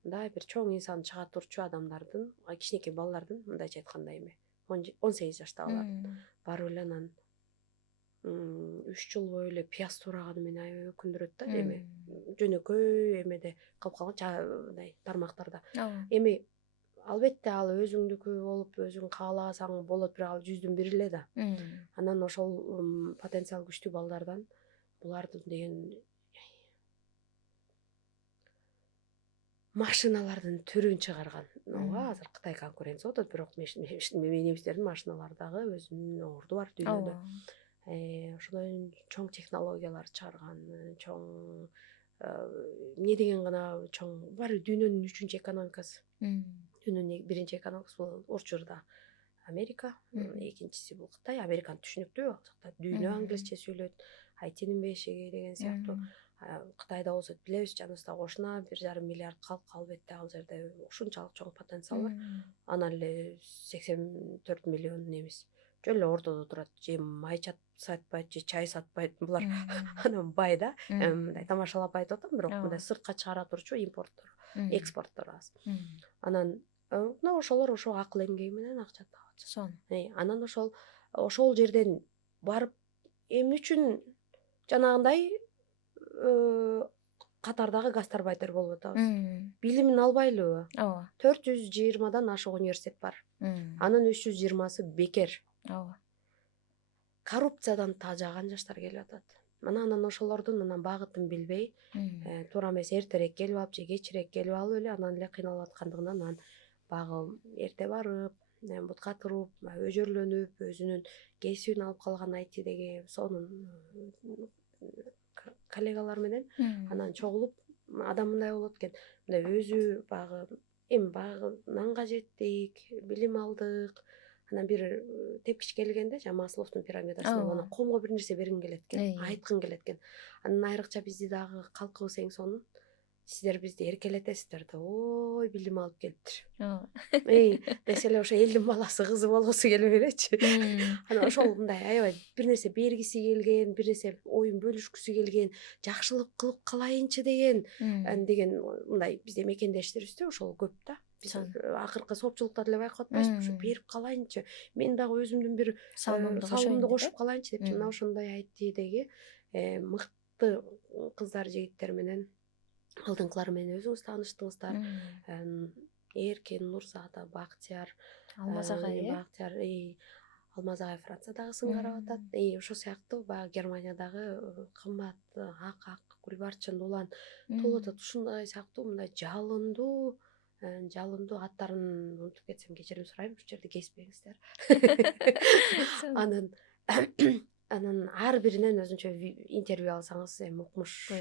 мындай бир чоң инсан чыга турчу адамдардын, кичинекей балдардын мындайча айтканда эме 18 жаштагылар барып эле анан 3 жыл бою эле пияз туураганы менен аябай өкүндүрөт да эме жөнөкөй эмеде калып калган мындай тармактарда. Эми албетте ал өзүңдүкү болуп өзүң кааласаң болот, бирок ал 100дөн 1 эле да. Анан ошол потенциал күчтүү балдардан булардын деген машиналардын түрүн чыгарган. Ооба, азыр Кытай конкуренция болуп атат, бирок немистердин машиналары дагы өзүнүн орду бар дүйнөдө. Ошондой чоң технологиялар чыгарган, чоң эмне деген гана чоң баары дүйнөнүн 3-үчү экономикасы. Дүйнөнүн 1-чи экономикасы бул учурда Америка, экинчиси бул Кытай. Американы түшүнүктүү, ал жакта дүйнө англисче сүйлөйт, айтинин бешиги деген сыяктуу. Кытайда болсо билебиз, жаныбызда кошуна 1,5 миллиард калк, албетте ал жерде ушунчалык чоң потенциал бар. Анан эле 84 миллион немис жөн эле ортодо турат, же май сатпайт, же чай сатпайт. Булар анан бай да, мындай тамашалап айтып атам, бирок мындай сыртка чыгара турчу импорттор, экспорттор аз. Анан мына ошолор ошо акыл эмгеги менен акча табат. Анан ошол жерден барып эмне үчүн жанагындай катардагы гастарбайтер болуп атабыз? Билимин албайлыбы? 420дан ашык университет бар. Анын 320сы бекер. Коррупциядан тажаган жаштар келип атат. Анан ошолордун багытын билбей, туура эмес эртерээк келип алып же кечирээк келип алып эле анан эле кыйналып аткандыгынан анан багы эрте барып, бутка туруп, өжөрлөнүп, өзүнүн кесибин алып калган айтидеги сонун коллегалар менен анан чогулуп адам мындай болот экен, мындай өзү багы багынан жеттик, билим алдык. Анан бир тепкич келгенде, жана Масловдун пирамидасында анан комго бир нерсе бергин келет экен, айткын келет экен. Анан айрыкча бизди дагы калкыбыз эң сонун. Сиздер бизди эркелетесиздер да, ой, билим алып келиптир. Десе эле ошо элдин баласы кызы болгусу келип элечи. Анан ошол мындай аябай бир нерсе бергиси келген, бир нерсе оюн бөлүшкүсү келген, жакшылык кылып калайынчы деген мындай бизде мекендештерибизде ошол көп да. Биз акыркы сопчулукта деле байкап атпайсызбы, ушу берип калайынчы, мен дагы өзүмдүн бир салымымды кошуп калайынчы депчи. Мына ошондой айтидеги мыкты кыздар, жигиттер менен алдыңкылар менен өзүңүз тааныштыңыздар. Эркин, Нурзада, Бактияр, Алмаз агай, Алмаз агай Франциядагы сыңгарап атат. Ошол сыяктуу баягы Германиядагы кымбат ак Гүлбарчын, Улан толуп атат. Ушундай сыяктуу мындай жалындуу аттарын унутуп кетсем кечирим сурайм, ушул жерде кеспеңиздер. Анан ар биринен өзүнчө интервью алсаңыз, эми укмуш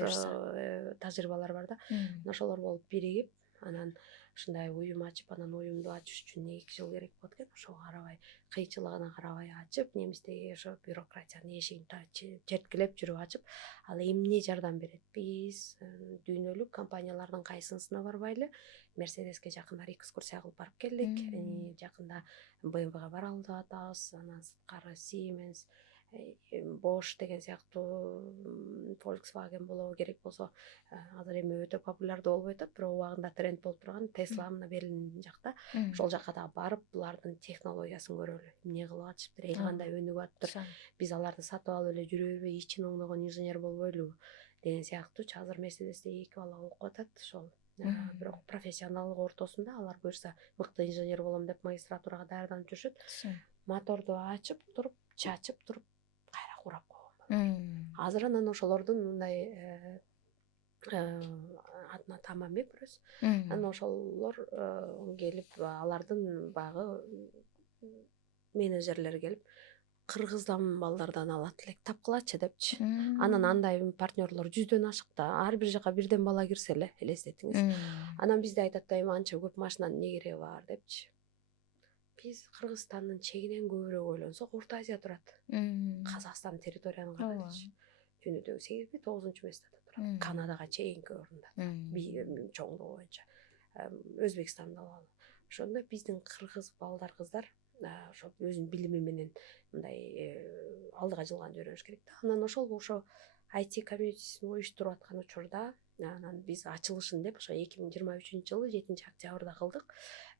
тажрыйбалар бар да. Ошолор болуп биригип, анан ушундай уюм ачып, анан уюмду ачыш үчүн 2 жыл керек болот экен. Ошого карабай, кыйчылыгына карабай ачып, немистеги ошо бюрократиянын эшигин черткилеп жүрүп ачып, ал эмне жардам берет? Биз дүйнөлүк компаниялардын кайсынысына барбайлы? Мерседеске жакында экскурсия кылып барып келдик. Жакында BMW-га баралы деп атабыз. Анан сырткары Siemens, Bosch деген сыяктуу, Volkswagen болобу керек болсо, азыр эми өтө популярдуу болбой атат, бирок убагында тренд болуп турган Tesla мына Берлин жакта. Ошол жака да барып, булардын технологиясын көрөлү. Эмне кылып атышыптыр, эл кандай өнүгүп атыптыр. Биз аларды сатып алып эле жүрө бербей, ичин оңдогон инженер болбойлубу деген сыяктуу. Азыр Мерседесте 2 бала окуп атат. Ошол бирок профессионалдык ортосунда алар буюрса мыкты инженер болом деп магистратурага даярданып жүрүшөт. Моторду ачып туруп, чачып туруп, кайра курап койгон. Азыр анан ошолордун мындай атына Тамамбек бирөөсү. Анан ошолор келип, алардын багы менеджерлери келип, кыргыздан балдардан алат элек, тапкылачы депчи. Анан андай партнерлор 100дөн ашык да, ар бир жака бирден бала кирсе эле, элестетиңиз. Анан бизде айтат да, эми анча көп машинанын эмне кереги бар депчи. Биз Кыргызстандын чегинен көбүрөөк ойлонсок, Орто Азия турат. Казакстан территорияны карайлычы. Дүйнөдөгү 8-9 месте турат. Канадага чейинки орунда. Чоңдугу боюнча. Өзбекстанды алалы. Ошондо биздин кыргыз балдар, кыздар ошо өзүнүн билими менен мындай алдыга жылганды үйрөнүш керек да. Анан ошо IT комьюнитисин уюштуруп аткан учурда анан биз ачылышын деп ошо 2023-жылы 7-октябрда кылдык.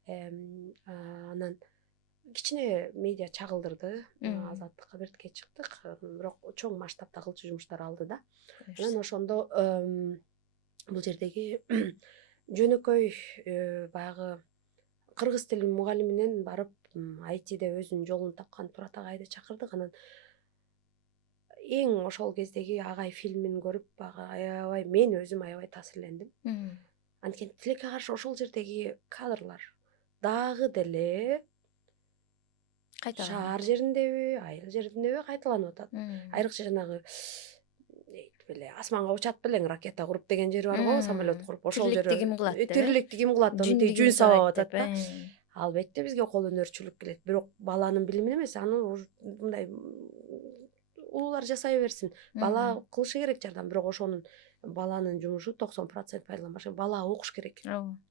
Анан кичине медиа чагылдырды, Азаттыкка бирдикке чыктык, бирок чоң масштабта кылчу жумуштар алды да. Анан ошондо бул жердеги жөнөкөй баягы кыргыз тили мугалиминен барып айтиде өзүнүн жолун тапкан Турат агайды чакырдык. Анан эң ошол кездеги агай фильмин көрүп аябай мен өзүм аябай таасирлендим. Анткени тилекке каршы ошол жердеги кадрлар дагы деле шаар жериндеби, айыл жериндеби кайталанып атат. Айрыкча жанагы асманга учат белең ракета куруп деген жери бар го, самолет куруп, ошол жери тириликти ким кылат, мынтип жүн сабап атат да. Албетте бизге кол өнөрчүлүк келет, бирок баланын билими эмес, аны мындай улуулар жасай берсин. Бала кылышы керек жардам, бирок ошонун баланын жумушу 90% пайдаланбаш. Бала окуш керек.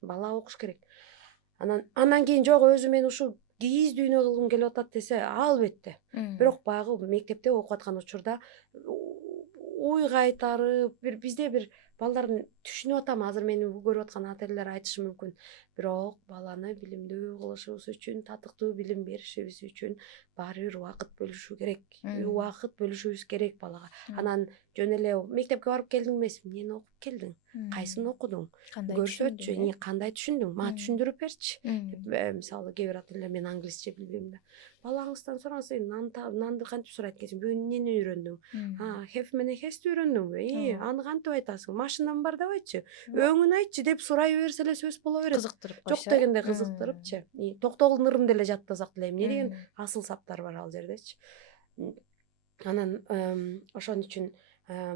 Бала окуш керек. Андан кийин жок, өзү мен ушу кийиз дүйнө кылгым келип атат десе, албетте. Бирок баягы мектепте окуп аткан учурда уй кайтарып, бизде бир балдардын түшүнүп атам, азыр мени көрүп аткан ата-энелер айтышы мүмкүн. Бирок баланы билимдүү кылышыбыз үчүн, татыктуу билим беришибиз үчүн баары бир убакыт бөлүшүү керек. Убакыт бөлүшүбүз керек балага. Анан жөн эле мектепке барып келдиң эмеспи? Эмнени окуп келдиң? Кайсын окудуң? Көрсөтчү, кандай түшүндүң? Мага түшүндүрүп берчи. Мисалы кээ бир ата-энелер мен англисче билбейм да. Балаңыздан сураңыз, нанды кантип сурайт экенсиң? Бүгүн эмнени үйрөндүң? Have менен has'ты үйрөндүңбү? Аны кантип айтасың? Машинам бар деп айтчы. Өңүн айтчы деп сурай берсе эле сөз боло берет. Жок дегенде кызыктырыпчы. Токтогулдун ырым деле жаттасак деле эмне деген асыл саптар бар ал жердечи. Анан ошон үчүн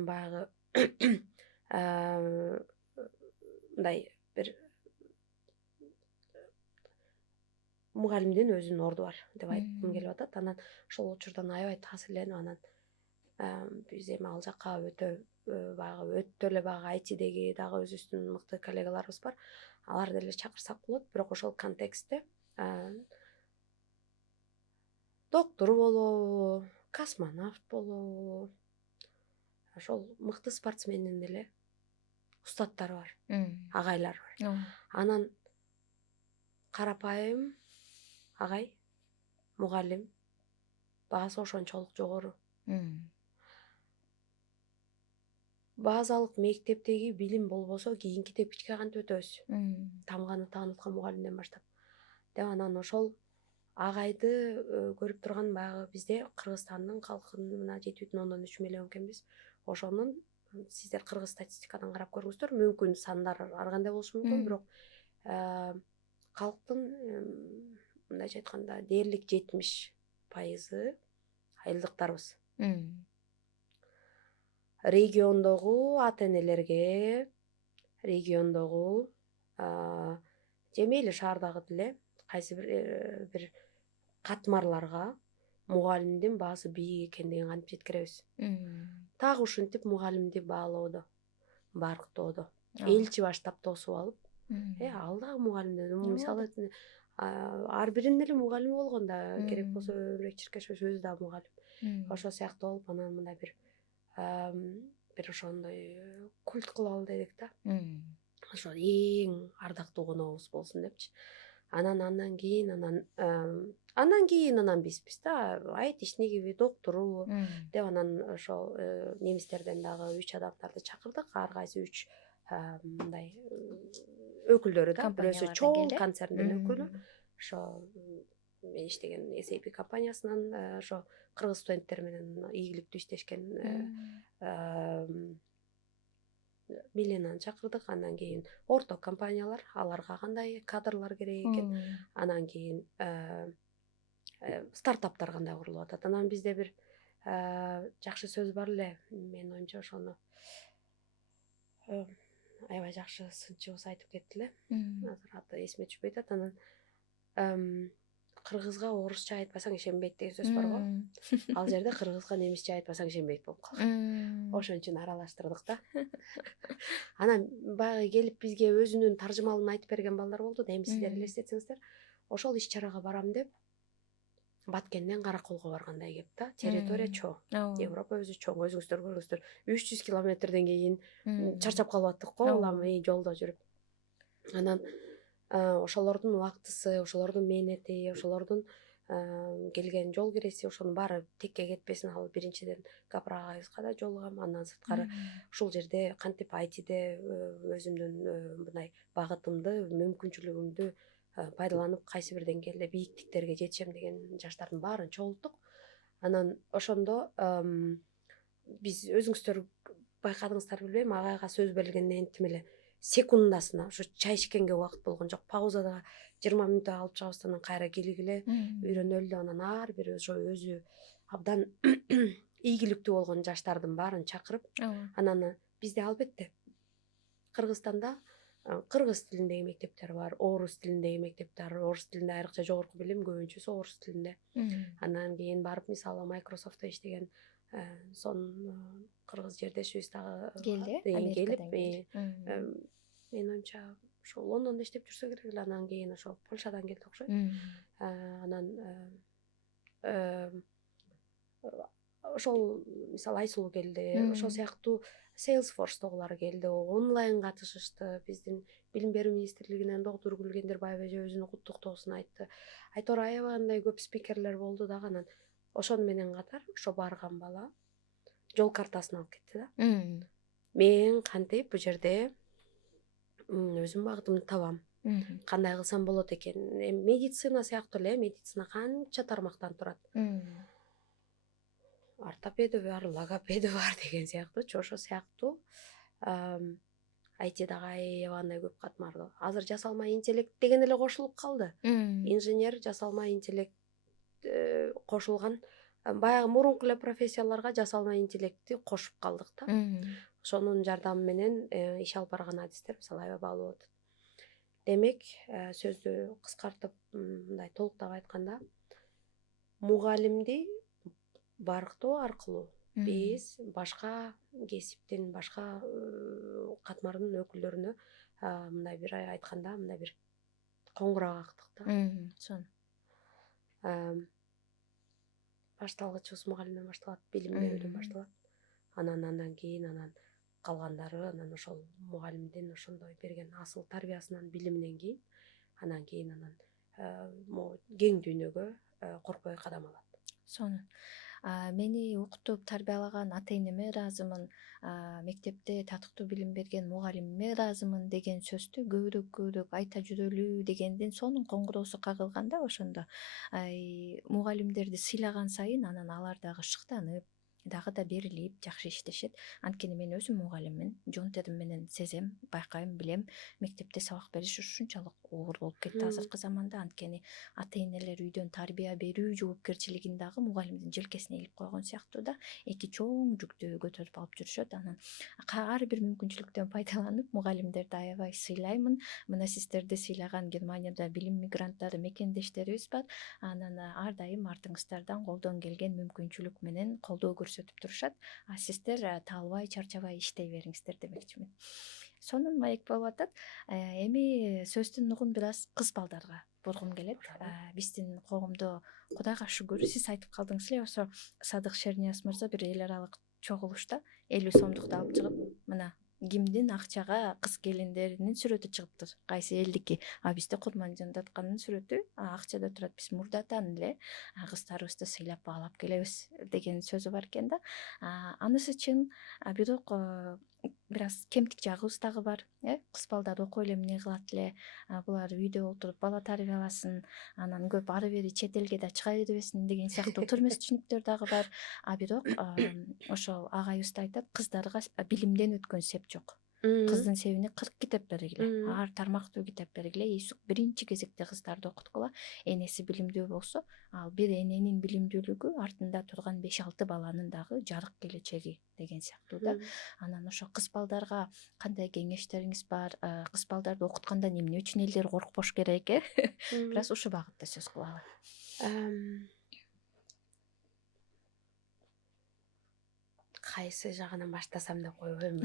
баягы мындай бир мугалимдин өзүнүн орду бар деп айткым келип атат. Анан ошол учурдан аябай таасирленип, анан биз эми ал жакка өтө эле баягы айтидеги дагы өзүбүздүн мыкты коллегаларыбыз бар. Алар деле чакырсак болот, бирок ошол контекстте доктор болобу, космонавт болобу, ошол мыкты спортсмендин деле устаттары бар, агайлар бар. Анан карапайым агай, мугалим баасы ошончолук жогору. Базалык мектептеги билим болбосо кийинки тепкичке кантип өтөбүз? Тамганы тааныткан мугалимден баштап. Деп анан ошол агайды көрүп турган баягы бизде Кыргызстандын калкынын мына 7,3 миллион экенбиз. Ошонун сиздер кыргыз статистикадан карап көрүңүздөр, мүмкүн сандар ар кандай болушу мүмкүн, бирок калктын мындайча айтканда дээрлик 70% айылдыктарбыз. Региондогу ата-энелерге, региондогу же мейли шаардагы деле кайсы бир катмарларга мугалимдин баасы бийик экендигин кантип жеткиребиз? Так ушинтип мугалимди баалоодо, барктоодо, элчи баштап тосуп алып, ал дагы мугалим. Мисалы ар биринин эле мугалими болгон да, керек болсо Өмүрбек Чиркешев өзү да мугалим. Ошол сыяктуу болуп, анан мындай бир ошондой культ кылалы дедик да. Ошо эң ардактуу коногубуз болсун депчи. Анан кийин бизбиз да, айтишнигиби, доктору деп анан ошол немистерден дагы 3 адамдарды чакырдык. Ар кайсы 3 мындай өкүлдөрү да, бирөөсү чоң концерндин өкүлү. Ошо мен иштеген SAP компаниясынан ошо кыргыз студенттер менен ийгиликтүү иштешкен Миленаны чакырдык. Андан кийин орто компаниялар, аларга кандай кадрлар керек экен. Анан кийин стартаптар кандай курулуп атат. Анан бизде бир жакшы сөз бар эле, менин оюмча ошону аябай жакшы сынчыбыз айтып кетти эле. Азыр аты эсиме түшпөй атат. Анан кыргызга орусча айтпасаң ишенбейт деген сөз бар го. Ал жерде кыргызга немисче айтпасаң ишенбейт болуп калган. Ошон үчүн аралаштырдык да. Анан баягы келип бизге өзүнүн таржымалын айтып берген балдар болду да, эми сиздер элестетсеңиздер, ошол иш чарага барам деп Баткенден Караколго баргандай кеп да. Территория чоң. Европа өзү чоң. Өзүңүздөр көрүңүздөр. 300 километрден кийин чарчап калып аттык го, улам жолдо жүрүп. Анан ошолордун убактысы, ошолордун мээнети, ошолордун келген жол киреси, ошонун баары текке кетпесин ал биринчиден Гапыр-агайыбызга да жолугам. Андан сырткары ушул жерде кантип айтиде өзүмдүн мындай багытымды, мүмкүнчүлүгүмдү пайдаланып кайсы бир деңгээлде бийиктиктерге жетишем деген жаштардын баарын чогулттук. Анан ошондо биз өзүңүздөр байкадыңыздар билбейм, агайга сөз берилгенден энтим эле секундасына ошо чай ичкенге убакыт болгон жок. Паузада 20 мүнөт алып чыгабыз, анан кайра келгиле, үйрөнөлү деп анан ар бир ошо өзү абдан ийгиликтүү болгон жаштардын баарын чакырып, анан бизде албетте Кыргызстанда кыргыз тилиндеги мектептер бар, орус тилиндеги мектептер, орус тилинде айрыкча жогорку билим көбүнчөсү орус тилинде. Анан кийин барып мисалы Microsoft'та иштеген сонун кыргыз жердешибиз дагы келип, менин оюмча ошо Лондондо иштеп жүрсө керек эле, анан кийин ошо Польшадан келди окшойт. Анан ошол мисалы Айсулуу келди, ошол сыяктуу Salesforce'тогулар келди, онлайн катышышты. Биздин билим берүү министрлигинен доктур Гүлгендер Баева эже өзүнүн куттуктоосун айтты. Айтор аябагандай көп спикерлер болду дагы. Анан ошону менен катар ошо барган бала жол картасын алып кетти да. Мен кантип бу жерде өзүмдүн багытымды табам, кандай кылсам болот экен. Медицина сыяктуу эле, медицина канча тармактан турат. Ортопеди бар, логопеди бар деген сыяктуучу. Ошо сыяктуу IT дагы аябагандай көп катмарлуу. Азыр жасалма интеллект деген эле кошулуп калды. Инженер, жасалма интеллект кошулган. Баягы мурунку эле профессияларга жасалма интеллектти кошуп калдык да. Ошонун жардамы менен иш алып барган адистер мисалы аябай баалуу болуп атат. Демек, сөздү кыскартып, мындай толуктап айтканда, мугалимди барктоо аркылуу биз башка кесиптин, башка катмардын өкүлдөрүнө мындай бир айтканда, мындай бир коңгуроо кактык да. Башталгычыбыз мугалимден башталат, билим берүүдөн башталат. Андан кийин калгандары анан ошол мугалимдин ошондой берген асыл тарбиясынан, билиминен кийин анан кең дүйнөгө коркпой кадам алат. Сонун. Мени окутуп тарбиялаган ата энеме ыраазымын, мектепте татыктуу билим берген мугалимиме ыраазымын деген сөздү көбүрөөк айта жүрөлү дегендин сонун коңгуроосу кагылган да ошондо. Мугалимдерди сыйлаган сайын анан алар дагы шыктанып, дагы да берилип жакшы иштешет. Анткени мен өзүм мугалиммин, жон терим менен сезем, байкайм, билем. Мектепте сабак бериш ушунчалык оор болуп кетти азыркы заманда. Анткени ата энелер үйдөн тарбия берүү жоопкерчилигин дагы мугалимдин желкесине илип койгон сыяктуу да. Эки чоң жүктү көтөрүп алып жүрүшөт. Анан ар бир мүмкүнчүлүктөн пайдаланып мугалимдерди аябай сыйлаймын. Мына сиздерди сыйлаган Германияда билим мигранттары, мекендештерибиз бар. Анан ар дайым артыңыздардан колдон келген мүмкүнчүлүк менен колдоо көрсөтүп турушат. Сиздер таалбай, чарчабай иштей бериңиздер демекчимин. Сонун маек болуп атат. Эми сөздүн нугун бир аз кыз балдарга бургум келет. Биздин коомдо Кудайга шүгүр, сиз айтып калдыңыз эле, ошо Садык Шернияз мырза бир эл аралык чогулушта 50 сомдукту алып чыгып, мына кимдин акчага кыз келиндеринин сүрөтү чыгыптыр, кайсы элдики. Бизде Курманжандатканын сүрөтү акчада турат. Биз мурдатан эле кыздарыбызды сыйлап баалап келебиз деген сөзү бар экен да. Анысы чын, бирок бир аз кемтик жагыбыз дагы бар. Кыз балдар окуп эле эмне кылат эле, булар үйдө отуруп бала тарбияласын, анан көп ары бери чет элге да чыга бербесин деген сыяктуу турмуш түшүнүктөр дагы бар. Бирок ошол агайыбыз да айтат, кыздарга билимден өткөн сеп жок. Кыздын себине 40 китеп бергиле, ар тармактуу китеп бергиле. Иисус биринчи кезекте кыздарды окуткула. Энеси билимдүү болсо, ал бир эненин билимдүүлүгү артында турган 5-6 баланын дагы жарык келечеги деген сыяктуу да. Анан ошо кыз балдарга кандай кеңештериңиз бар? Кыз балдарды окутканда эмне үчүн элдер коркпош керек, Бир аз ушул багытта сөз кылалы. Кайсы жагынан баштасам деп койбойм.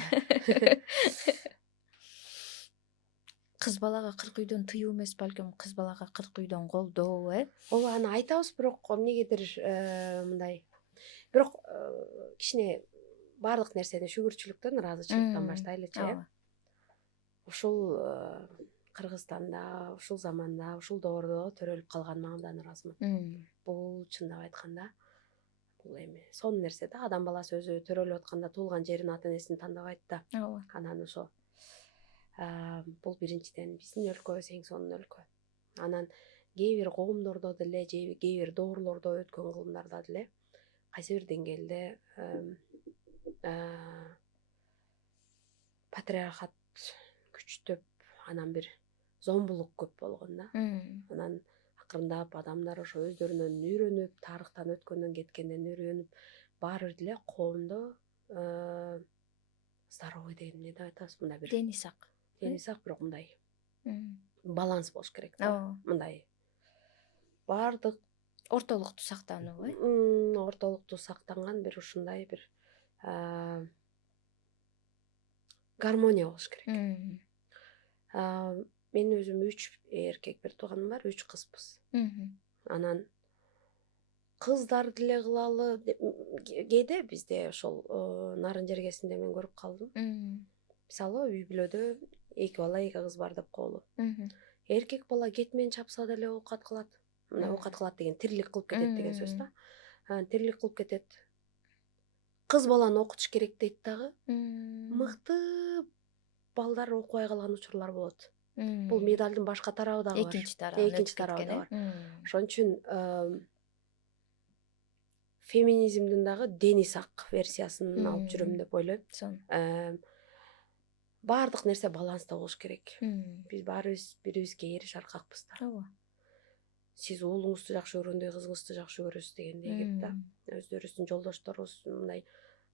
кыз балага 40 үйдөн тыюу эмес, балким кыз балага 40 үйдөн колдоо, ооба аны айтабыз, бирок эмнегедир мындай, бирок кичине баардык нерсени шүгүрчүлүктөн, ыраазычылыктан баштайлычы. Ушул Кыргызстанда, ушул заманда, ушул доордо төрөлүп калганыма абдан ыраазымын. Бул чындап айтканда бул эми сонун нерсе да, адам баласы өзү төрөлүп атканда туулган жерин, ата энесин тандабайт да. Анан ошо бул биринчиден биздин өлкөбүз эң сонун өлкө. Анан кээ бир коомдордо деле, же кээ бир доорлордо өткөн кылымдарда деле кайсы бир деңгээлде патриархат күчтөп, анан бир зомбулук көп болгон да. Анан акырындап адамдар ошо өздөрүнөн үйрөнүп, тарыхтан өткөндөн кеткенден үйрөнүп, баары бир деле коомдо здоровый деген эмне деп айтабыз, мындай бир дени сак, бирок мындай баланс болуш керек да. Мындай баардык ортолукту сактануу, ортолукту сактанган бир ушундай бир гармония болуш керек. Мен өзүм 3 эркек, бир тууганым бар, 3 кызбыз. Анан кыздар деле кылалы, кээде бизде ошол нарын жергесинде мен көрүп калдым. Мисалы үй бүлөдө 2 бала 2 кыз бар деп коелу. Эркек бала кетмен чапса деле оокат кылат. Мына оокат кылат деген тирилик кылып кетет деген сөз да. Тирилик кылып кетет. Кыз баланы окутуш керек дейт дагы. Мыкты балдар окубай калган учурлар болот. Бул медалдын башка тарабы дагы бар. Экинчи тарабы да бар. Ошон үчүн феминизмдин дагы дени сак версиясын алып жүрөм деп ойлойм. Баардык нерсе баланста болуш керек. Биз баарыбыз бирибизге эри шаркакпыз да. Сиз уулуңузду жакшы көргөндөй кызыңызды жакшы көрөсүз дегендей кеп да. Өздөрүбүздүн жолдошторубуз, мындай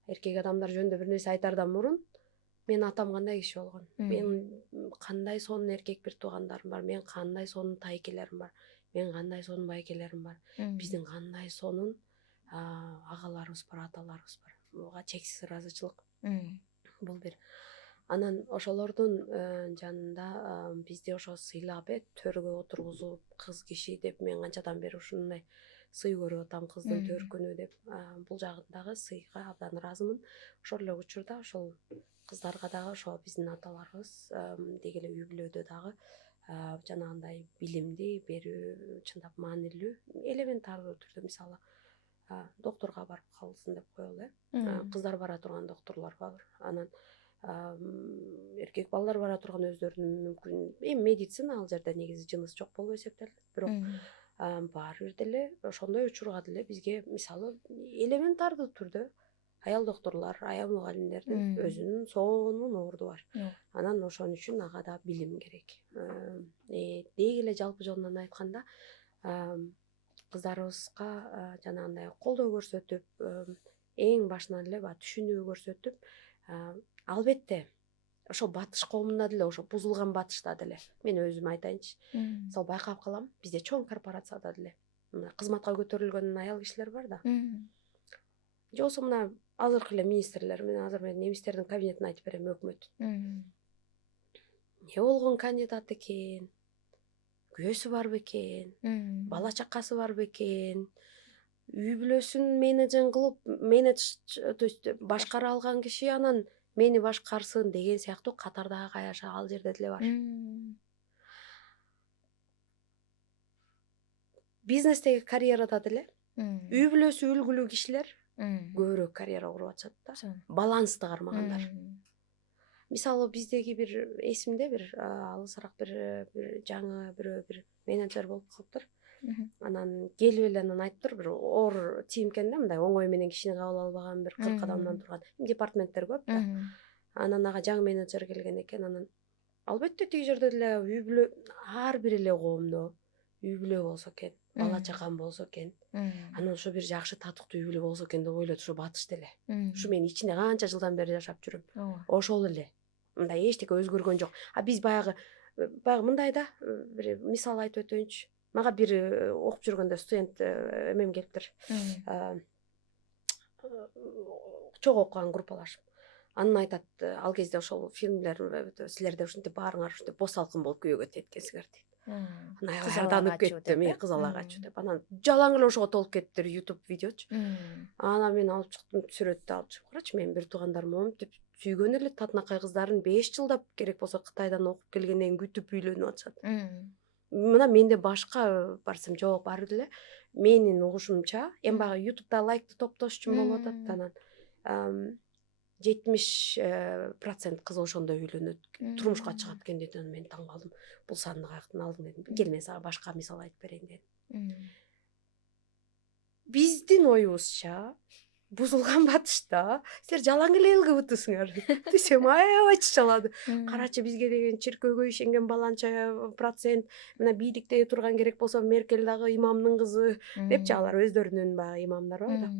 эркек адамдар жөнүндө бир нерсе айтаардан мурун мен атам кандай киши болгон, мен кандай сонун эркек бир туугандарым бар, мен кандай сонун тайкелерим бар, мен кандай сонун байкелерим бар, биздин кандай сонун агаларыбыз бар, аталарыбыз бар. Буга чексиз ыраазычылык. Бул бир. Анан ошолордун жанында бизди ошо сыйлап, төргө отургузуп, кыз киши деп мен канчадан бери ушундай сый көрүп атам, кыздын төркүнү деп. Бул жагындагы сыйга абдан ыраазымын. Ошол эле учурда ошол кыздарга дагы ошо биздин аталарыбыз деги эле үй бүлөдө дагы жанагындай билимди берүү чындап маанилүү, элементарлуу түрдө, мисалы доктурга барып калсын деп коелу. Кыздар бара турган доктурлар бар. Анан эркек балдар бара турган өздөрүнүн мүмкүн, эми медицина ал жерде негизи жыныс жок болуп эсептелет, бирок баары бир деле ошондой учурга деле бизге мисалы элементардуу түрдө аял доктурлар, аял мугалимдердин өзүнүн сонун орду бар. Анан ошон үчүн ага да билим керек. Деги эле жалпы жолунан айтканда кыздарыбызга жанагындай колдоо көрсөтүп, эң башынан эле баягы түшүнүү көрсөтүп, албетте ошо батыш коомунда деле, ошо бузулган батышта деле мен өзүм айтайынчы, мисалы байкап калам, бизде чоң корпорацияда деле мына кызматка көтөрүлгөн аял кишилер бар да. Же болбосо мына азыркы эле министрлер, мен азыр немистердин кабинетин айтып берем, өкмөт. Эмне болгон кандидат экен? Күйөөсү барбы экен? Бала чакасы барбы экен? Үй бүлөсүн менеджинг кылып, то есть башкара алган киши анан мени башкарсын деген сыяктуу катардагы каяша ал жерде деле бар. Бизнестеги карьерада деле үй бүлөсү үлгүлүү кишилер көбүрөөк карьера куруп атышат да. Балансты кармагандар. Мисалы биздеги бир эсимде бир алысыраак бир жаңы бир менеджер болуп калыптыр. Анан келип эле анан айтыптыр, бир оор тим экен да, мындай оңой менен кишини кабыл албаган, бир 40 адамдан турган департаменттер көп да. Анан ага жаңы менеджер келген экен. Анан албетте тиги жерде деле үй бүлө, ар бир эле коомдо үй бүлө болсо экен, бала чакан болсо экен. Анан ошо бир жакшы татыктуу үй бүлө болсо экен деп ойлойт ошо батыш деле. Ушу мен ичинде канча жылдан бери жашап жүрөм. Ошол эле. Мындай эчтеке өзгөргөн жок. Биз баягы мындай да, бир мисал айтып өтөйүнчү. Мага бир окуп жүргөндө студент эмем келиптир. Чогуу окуган группалашым. Анын айтат, ал кезде ошол фильмдер силерде ушинтип баарыңар ушинтип бос алкын болуп күйөөгө теткенсиңер дейт. Анан аябай ырдаанып кеттим, кыз ала качуу деп. Анан жалаң эле ошого толуп кеттиптир YouTube видеочу. Анан мен алып чыктым, сүрөттү алып чыгып карачы, менин бир туугандарым монтип сүйгөн эле татынакай кыздарын 5 жылдап керек болсо Кытайдан окуп келгенден кийин күтүп үйлөнүп атышат. Мына менде башка барсам жок, баары эле менин угушумча эми баягы YouTube'да лайкты топтош үчүн болуп атат. Анан 70% кыз ошондой үйлөнөт, турмушка чыгат экен дейт. Мен таң калдым. Бул санды каяктан алдың дедим. Кел мен сага башка мисал айтып берейин дедим. Биздин оюбузча бузулган батышта силер жалаң эле ЛГБТсыңар десем аябай чачалады. Карачы бизге деген чиркөөгө ишенген баланча процент, мына бийликте турган керек болсо Меркель дагы имамдын кызы депчи, алар өздөрүнүн баягы имамдар бар да.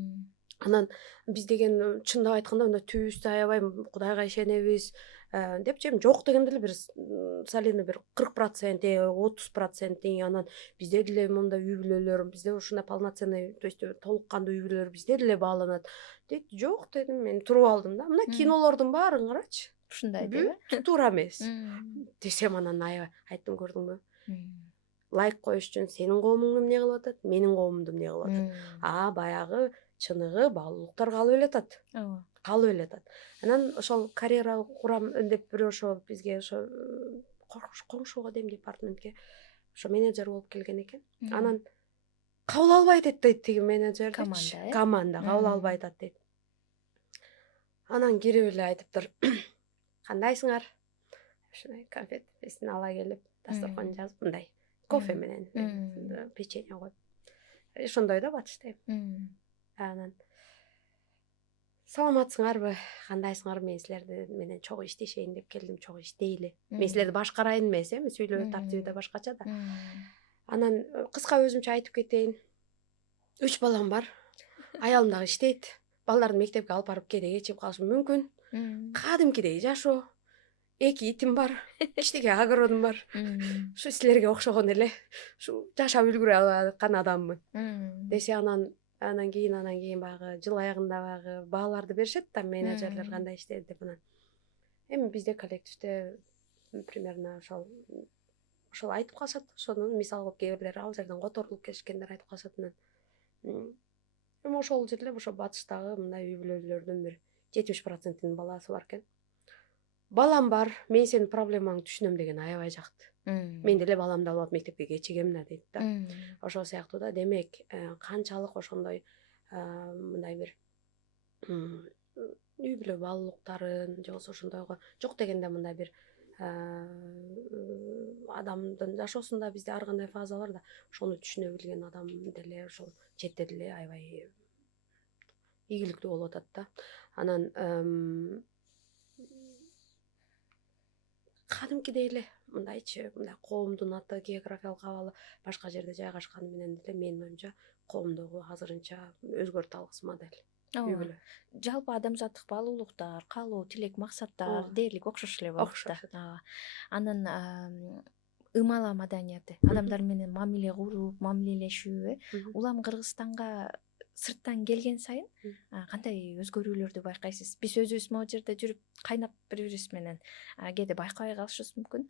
Анан биз деген чындап айтканда мындай түбүбүздө аябай Кудайга ишенебиз депчи, эми жок дегенде эле бир солидный бир 40%, 30%, анан бизде деле мындай үй бүлөлөр, бизде ушундай полноценный, то есть толук кандуу үй бүлөлөр бизде деле бааланат дейт. Жок дедим, мен туруп алдым да. Мына кинолордун баарын карачы. Ушундай дейби? Туура эмес. Десем анан аябай айттым, көрдүңбү? Лайк коюш үчүн сенин коомуң эмне кылып атат, менин коомум эмне кылып атат. Баягы чыныгы баалуулуктар калып эле атат. Калып эле атат. Анан ошол карьера курам деп бирөө ошо бизге ошо коңшуга дейм департаментке ошо менеджер болуп келген экен. Анан кабыл албайт дейт тиги менеджер. Команда кабыл албайт дейт. Анан кирип эле айтыптыр. Кандайсыңар? Ушундай конфет эсин ала келип, дасторкон жазып, мындай кофе менен печенье коюп. Ошондой да батышта. Анан саламатсыңарбы, кандайсыңар, мен силерди менен чогуу иштешейин деп келдим, чогуу иштейли. Мен силерди башкарайын эмес, эми сүйлөө тартиби да башкача да. Анан кыска өзүмчө айтып кетейин. 3 балам бар. Аялым дагы иштейт. Балдарды мектепке алып барып кээде кечигип калышым мүмкүн. Кадимкидей жашоо. 2 итим бар. Кичине огородум бар. Ушу силерге окшогон эле ушу жашап үлгүрө алган адаммын. Десе анан кийин баягы жыл аягында баягы бааларды беришет да, менеджерлер кандай иштеди деп. Анан эми бизде коллективде примерно ошол айтып калышат. Ошону мисал кылып кээ бирлер ал жерден которулуп келишкендер айтып калышат. Эми ошол жерде ошо батыштагы мындай үй бүлөлөрдүн бир 70%-ин баласы бар экен. Балам бар, мен сенин проблемаңды түшүнөм деген аябай жакты. Мен деле баламды алып мектепке кечигем да дейт да. Ошол сыяктуу да, демек канчалык ошондой мындай бир үй бүлө баалуулуктарын же болбосо ошондойго жок дегенде мындай бир адамдын жашоосунда бизде ар кандай фаза бар да, ошону түшүнө билген адам деле ошол четте деле аябай ийгиликтүү болуп атат да. Анан кадимкидей эле мындайчы, мындай коомдун аты географиялык абалы башка жерде жайгашканы менен деле менин оюмча коомдогу азырынча өзгөртө алгыс модель. Жалпы адамзаттык баалуулуктар, каалоо, тилек, максаттар дээрлик окшош эле болот да. Анан ымала маданияты, адамдар менен мамиле куруп, мамилелешүү, улам Кыргызстанга сырттан келген сайын кандай өзгөрүүлөрдү байкайсыз? Биз өзүбүз могу жерде жүрүп кайнап бири-бирибиз менен кээде байкабай калышыбыз мүмкүн.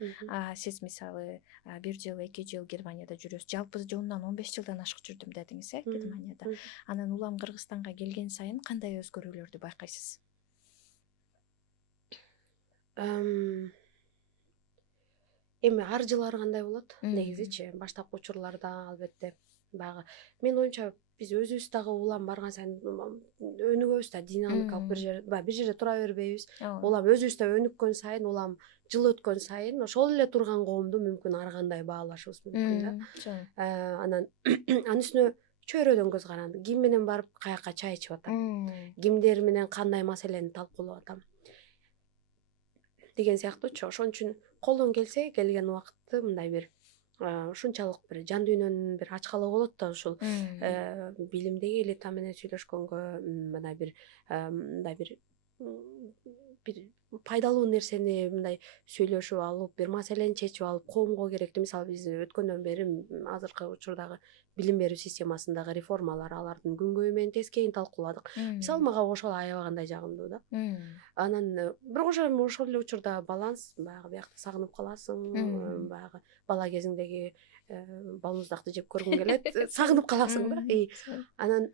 Сиз мисалы 1 жыл, 2 жыл Германияда жүрөсүз. Жалпы жонунан 15 жылдан ашык жүрдүм дедиңиз, Германияда. Анан улам Кыргызстанга келген сайын кандай өзгөрүүлөрдү байкайсыз? Эми ар жылы ар кандай болот? Негизичи баштапкы учурларда албетте баягы менин оюмча биз өзүбүз дагы улам барган сайын өнүгөбүз да, динамикалык бир жерде тура бербейбиз. Улам өзүбүз да өнүккөн сайын, улам жыл өткөн сайын ошол эле турган коомду мүмкүн ар кандай баалашыбыз мүмкүн да. Анан анын үстүнө чөйрөдөн көз каранды. Ким менен барып каяка чай ичип атам? Кимдер менен кандай маселени талкуулап атам? Деген сыяктуучу. Ошон үчүн колдон келсе, келген убакытты мындай бир ушунчалык бир жан дүйнөнүн бир ачкалыгы болот да, ушул билимдеги элита менен сүйлөшкөнгө, мындай бир бир пайдалуу нерсени мындай сүйлөшүп алып, бир маселени чечип алып, коомго керектүү. Мисалы биз өткөндөн бери азыркы учурдагы билим берүү системасындагы реформалар, алардын күнгөйү менен тескейин талкууладык. Мисалы мага ошол аябагандай жагымдуу да. Анан бирок ошол эле учурда баланс, баягы биякты сагынып каласың, баягы бала кезиңдеги балмуздакты жеп көргүң келет, сагынып каласың да. Анан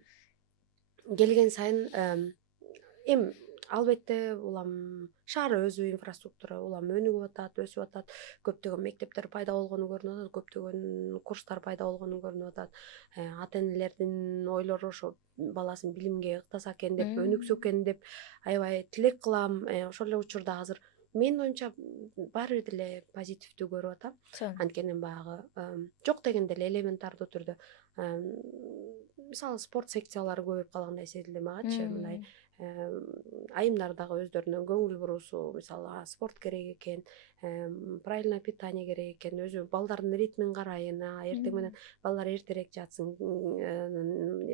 келген сайын эми албетте улам шаар өзү инфраструктура улам өнүгүп атат, өсүп атат. Көптөгөн мектептер пайда болгону көрүнүп атат, көптөгөн курстар пайда болгону көрүнүп атат. Ата-энелердин ойлору ошо баласын билимге ыктаса экен деп, өнүксө экен деп аябай тилек кылам. Ошол эле учурда азыр менин оюмча баары бир деле позитивдүү көрүп атам. Анткени баягы жок дегенде эле элементардуу түрдө мисалы спорт секциялары көбөйүп калгандай сезилди магачы. Мындай айымдар дагы өздөрүнө көңүл буруусу, мисалы спорт керек экен, правильное питание керек экен, өзү балдардын ритмин карайын, эртең менен балдар эртерээк жатсын,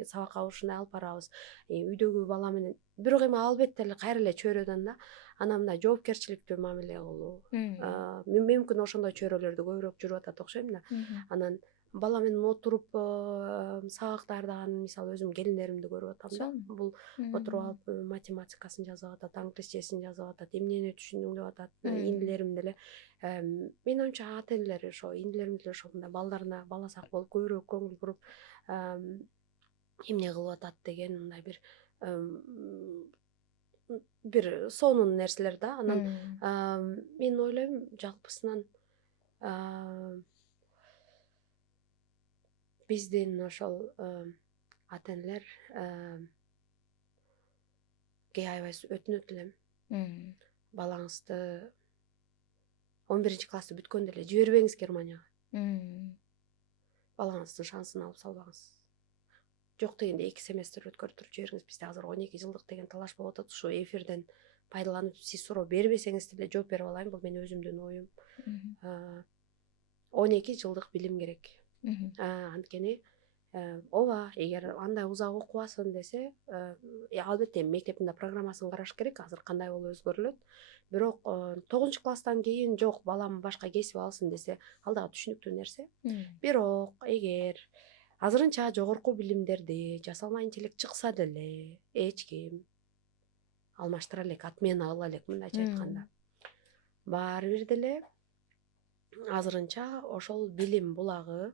сабакка ушундай алып барабыз, үйдөгү бала менен. Бирок эми албетте эле кайра эле чөйрөдөн да анан мындай жоопкерчиликтүү мамиле кылуу. Мүмкүн ошондой чөйрөлөрдө көбүрөөк жүрүп атат окшойм да. Анан бала менен отуруп сабак даярдаган, мисалы өзүм келиндеримди көрүп атам да. Бул отуруп алып математикасын жазып атат, англисчесин жазып атат, эмнени түшүндүң деп атат. Индилерим деле менин оюмча ата-энелер ошо индилерим деле ошо мындай балдарына баласак болуп көбүрөөк көңүл буруп эмне кылып атат деген мындай бир сонун нерселер да. Анан мен ойлойм жалпысынан биздин ошол ата-энелер аябай өтүнөт элем. Балаңызды 11-классты бүткөндө эле жибербеңиз Германияга. Балаңыздын шансын алып салбаңыз. Жок дегенде 2 семестр өткөрүп туруп жибериңиз. Бизде азыр 12 жылдык деген талаш болуп атат. Ушу эфирден пайдаланып сиз суроо бербесеңиз деле жооп берип алайын. Бул менин өзүмдүн оюм. 12 жылдык билим керек. Анткени ооба, эгер андай узак окубасын десе, албетте мектептин программасын караш керек, азыр кандай болуп өзгөрүлөт. Бирок 9-класстан кийин жок, балам башка кесип алсын десе, ал дагы түшүнүктүү нерсе. Бирок эгер азырынча жогорку билимдерди жасалма интеллект чыкса деле эч ким алмаштыра элек, отмена кыла элек, мындайча айтканда. Баары бир деле азырынча ошол билим булагы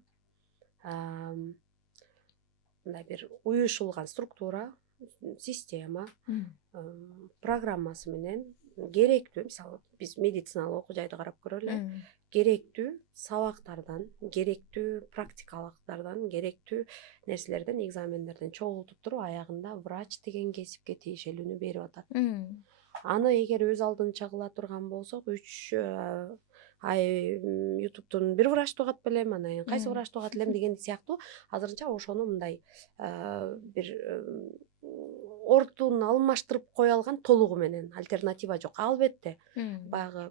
мындай бир уюшулган структура, система, программасы менен керектүү, мисалы биз медициналык окуу жайды карап көрөлү, керектүү сабактардан, керектүү практикалыктардан, керектүү нерселерден, экзамендерден чогултуп туруп аягында врач деген кесипке тиешелүүнү берип атат. Аны эгер өз алдынча кыла турган болсок, 3 ай ютубтун бир врачты угат белем, анан кийин кайсы врачты угат элем деген сыяктуу азырынча ошону мындай бир ордун алмаштырып кое алган толугу менен альтернатива жок. Албетте баягы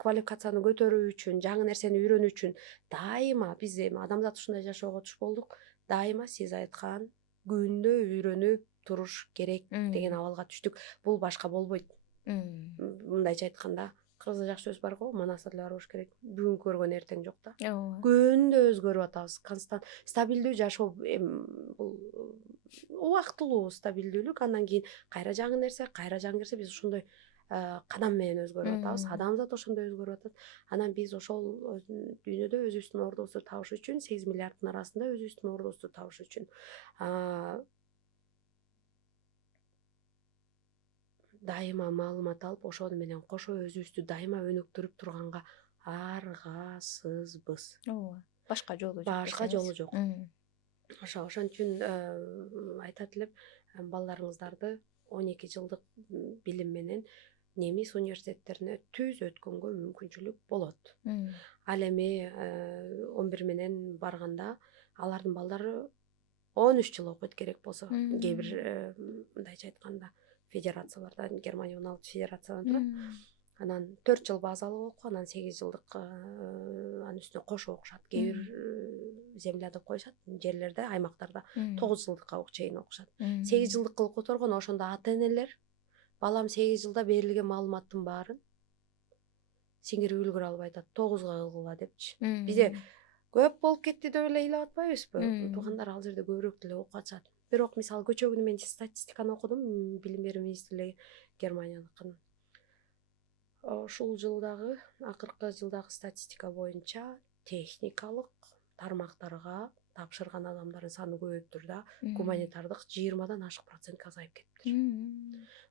квалификацияны көтөрүү үчүн, жаңы нерсени үйрөнүү үчүн дайыма биз эми адамзат ушундай жашоого туш болдук. Дайыма сиз айткан күндө үйрөнүп туруш керек деген абалга түштүк. Бул башка болбойт. Мындайча айтканда, кыргызда жакшы сөз бар го, манаса деле барбаш керек. Бүгүн көргөн эртең жок да. Күндө өзгөрүп атабыз. Стабилдүү жашоо бул убактылуу стабилдүүлүк, андан кийин кайра жаңы нерсе биз ошондой кадам менен өзгөрүп атабыз. Адамзат ошондой өзгөрүп атат. Анан биз ошол дүйнөдө өзүбүздүн ордубузду табыш үчүн, 8 миллиарддын арасында өзүбүздүн ордубузду табыш үчүн дайыма маалымат алып, ошону менен кошо өзүбүздү дайыма өнүктүрүп турганга аргасызбыз. Ооба. Башка жолу жок. Ошон үчүн айтат элем, балдарыңыздарды 12 жылдык билим менен немис университеттерине түз өткөнгө мүмкүнчүлүк болот. Ал эми 11 менен барганда алардын балдары 13 жыл окуйт керек болсо, кээ бир мындайча айтканда федерацияларда, Германия 16 федерациядан турат. Анан 4 жыл базалык окуу, анан 8 жылдык анын үстүнө кошо окушат. Кээ бир земля деп коюшат, жерлерде, аймактарда 9 жылдыкка чейин окушат. 8 жылдык кылып которгон, ошондо ата-энелер балам 8 жылда берилген маалыматтын баарын сиңирип үлгүрө албай атат, 9га кылгыла депчи. Бизде көп болуп кетти деп эле ыйлап атпайбызбы? Туугандар ал жерде көбүрөөк деле окуп атышат. Бирок мисалы кечээ күнү мен статистиканы окудум, билим берүү министрлиги Германияныкын. Ушул жылдагы, акыркы жылдагы статистика боюнча техникалык тармактарга тапшырган адамдардын саны көбөйүптүр да, гуманитардык 20-дан ашык процентке азайып кетиптир.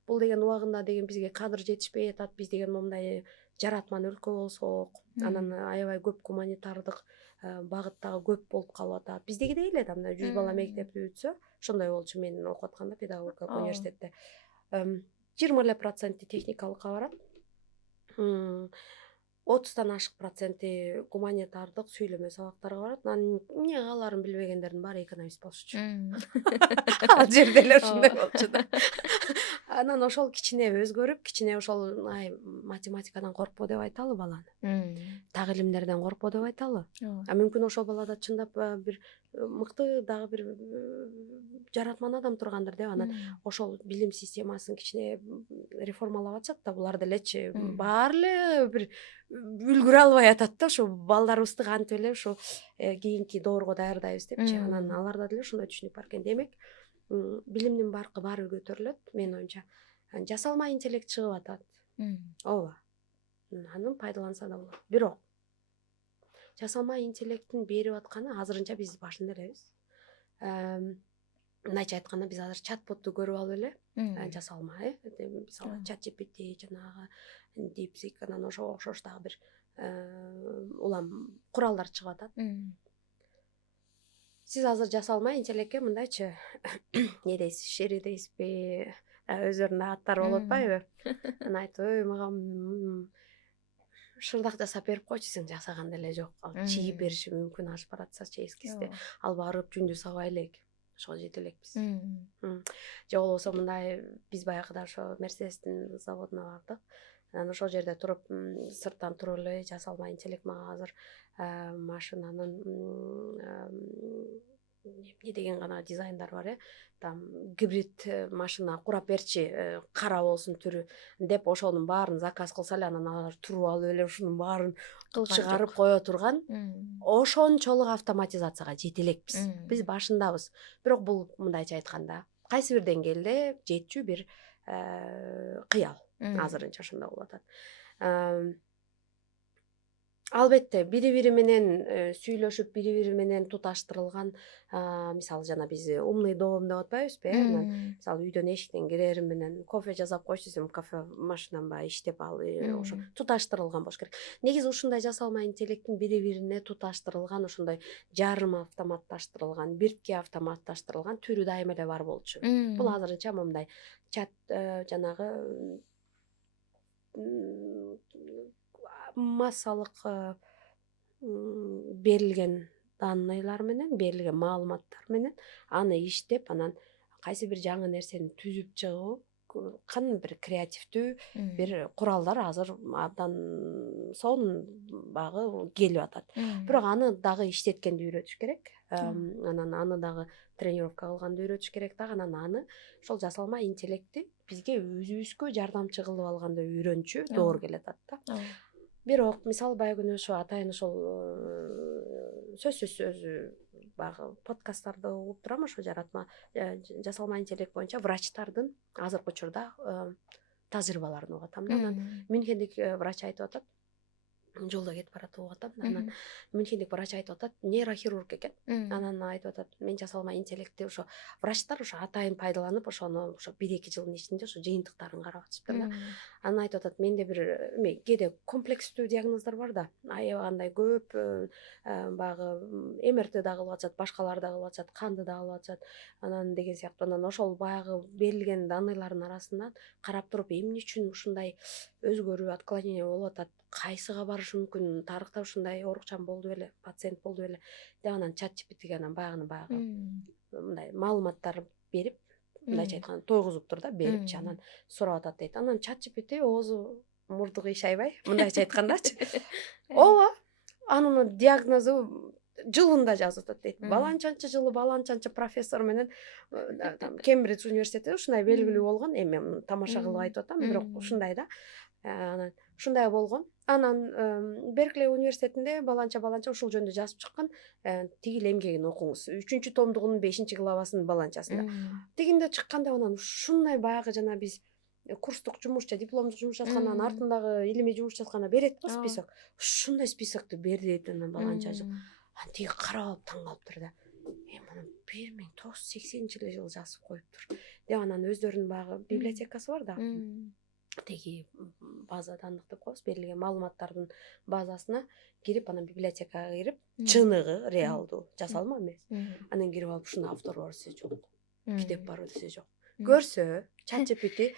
Бул деген убагында деген бизге кадр жетишпей атат, биз деген момундай жаратман өлкө болсок, анан аябай көп гуманитардык багыттагы көп болуп калып атат. Биздегидей эле да, мына 100 бала мектепти бүтсө, ошондой болчу мен окуп атканда педагогика университетте. 20% техникалыкка барат. 30-дан ашык проценти гуманитардык сүйлөмө сабактарга барат. Анан эмне калаарын билбегендердин баары экономист болушчу. Ал жерде эле ушундай болчу да. Анан ошол кичине өзгөрүп, кичине ошол математикадан коркпо деп айталы баланы. Так илимдерден коркпо деп айталы. Мүмкүн ошол балада чындап бир мыкты дагы бир жаратман адам тургандыр деп анан ошол билим системасын кичине реформалап атышат да, булар делечи баары эле бир үлгүрө албай атат да, ошо балдарыбызды кантип эле ушу кийинки доорго даярдайбыз депчи. Анан аларда деле ошондой түшүнүк бар экен. Демек, билимдин баркы баары көтөрүлөт, менин оюмча. Жасалма интеллект чыгып атат. Ооба. Анын пайдаланса да болот. Бирок жасалма интеллекттин берип атканы азырынча биз башында элебиз. Мындайча айтканда биз азыр чат-ботту көрүп алып эле, жасалма, мисалы ChatGPT, жанагы DeepSeek, анан ошого окшош дагы бир улам куралдар чыгып атат. Сиз азыр жасалма интеллектке мындайчы не дейсиз, шири дейсизби, өздөрүнүн аттары болуп атпайбы? Анан айтып, мага шырдак жасап берип койчу, сен жасаган деле жок. Ал чийип бериши мүмкүн, ашып баратса эскисте. Ал барып жүндү сабай элек. Ошого жете элекпиз. Же болбосо мындай биз баягыда ошо Mercedes'тин заводуна бардык. Анан ошол жерде туруп, сырттан туруп эле жасалма интеллект мага азыр машинанын эмне деген гана дизайндар бар, там гибрид машина курап берчи, кара болсун түрү деп ошонун баарын заказ кылса эле анан алар туруп алып эле ушунун баарын чыгарып кое турган ошончолук автоматизацияга жете элекпиз. Биз башындабыз. Бирок бул мындайча айтканда кайсы бир деңгээлде жетчү бир кыял. Азырынча ошондой болуп атат. Албетте бири-бири менен сүйлөшүп, бири-бири менен туташтырылган, мисалы жана биз умный дом деп атпайбызбы, мисалы үйдөн эшиктен кирерим менен кофе жасап койчу десем, кофе машинам баягы иштеп ал ошо туташтырылган болуш керек. Негизи ушундай жасалма интеллекттин бири-бирине туташтырылган, ошондой жарым автоматташтырылган, биртке автоматташтырылган түрү дайыма эле бар болчу. Бул азырынча момундай чат жанагы массалык берилген данныйлар менен, берилген маалыматтар менен аны иштеп, анан кайсы бир жаңы нерсени түзүп чыгуу, кандайдыр бир креативдүү бир куралдар азыр абдан сонун багы келип атат. Бирок аны дагы иштеткенди үйрөтүш керек. Анан аны дагы тренировка кылганды үйрөтүш керек дагы. Анан аны ошол жасалма интеллектти бизге өзүбүзгө жардамчы кылып алганда үйрөнчү доор келет да. Бирок мисалы баягы күнү ошо атайын ошол сөзсүз өзү баягы подкасттарды угуп турам, ошо жаратма жасалма интеллект боюнча врачтардын азыркы учурда тажрыйбаларын угуп атам да. Анан Мюнхендик врач айтып атат, жолдо кетип баратып угуп атам. Анан Мюнхендик врач айтып атат, нейрохирург экен. Анан айтып атат, мен жасалма интеллектти ошо врачтар ошо атайын пайдаланып, ошону ошо 1-2 жылдын ичинде ошо жыйынтыктарын карап атышыптыр да. Анан айтып атат, менде бир кээде комплекстүү диагноздар бар да, аябагандай көп, баягы МРТ да кылып атышат, башкалар да кылып атышат, канды да кылып атышат. Анан деген сыяктуу. Анан ошол баягы берилген данныйлардын арасынан карап туруп, эмне үчүн ушундай өзгөрүү, отклонение болуп атат, кайсыга барышы мүмкүн, тарыхта ушундай оорукчан болду беле, пациент болду беле деп анан ChatGPT'ге анан баягы мындай маалыматтар берип, мындайча айтканда тойгузуптур да, берипчи, анан сурап атат дейт. Анан ChatGPT оозу мурду кыйшайбай, мындайча айткандачы. Ооба, анын диагнозу жылында жазып атат дейт. Баланчанчы жылы баланчанчы профессор менен Кембридж университетинде ушундай белгилүү болгон. Эми мен тамаша кылып айтып атам, бирок ушундай да. Анан ушундай болгон. Анан Беркли университетинде баланча ушул жөнүндө жазып чыккан. Тигил эмгегин окуңуз. 3-чү томдугунун 5-главасынын баланчасында. Тигинде чыкканда анан ушундай баягы жана биз курстук жумушча, дипломдук жумуш жазгандан артындагы илимий жумуш жазганда берет го список. Ушундай списокту берди анан баланча жыл. Анан тиги карап таң калыптыр да. Муну 1980 жылы жазып коюптур. Деп анан өздөрүнүн баягы библиотекасы бар да. Теги база данных деп коебуз, берилген маалыматтардын базасына кирип, анан библиотекага кирип, чыныгы реалдуу жасалма эмес. Анан кирип алып ушундай автор бар десе жок. Китеп бар десе жок. Көрсө, ChatGPT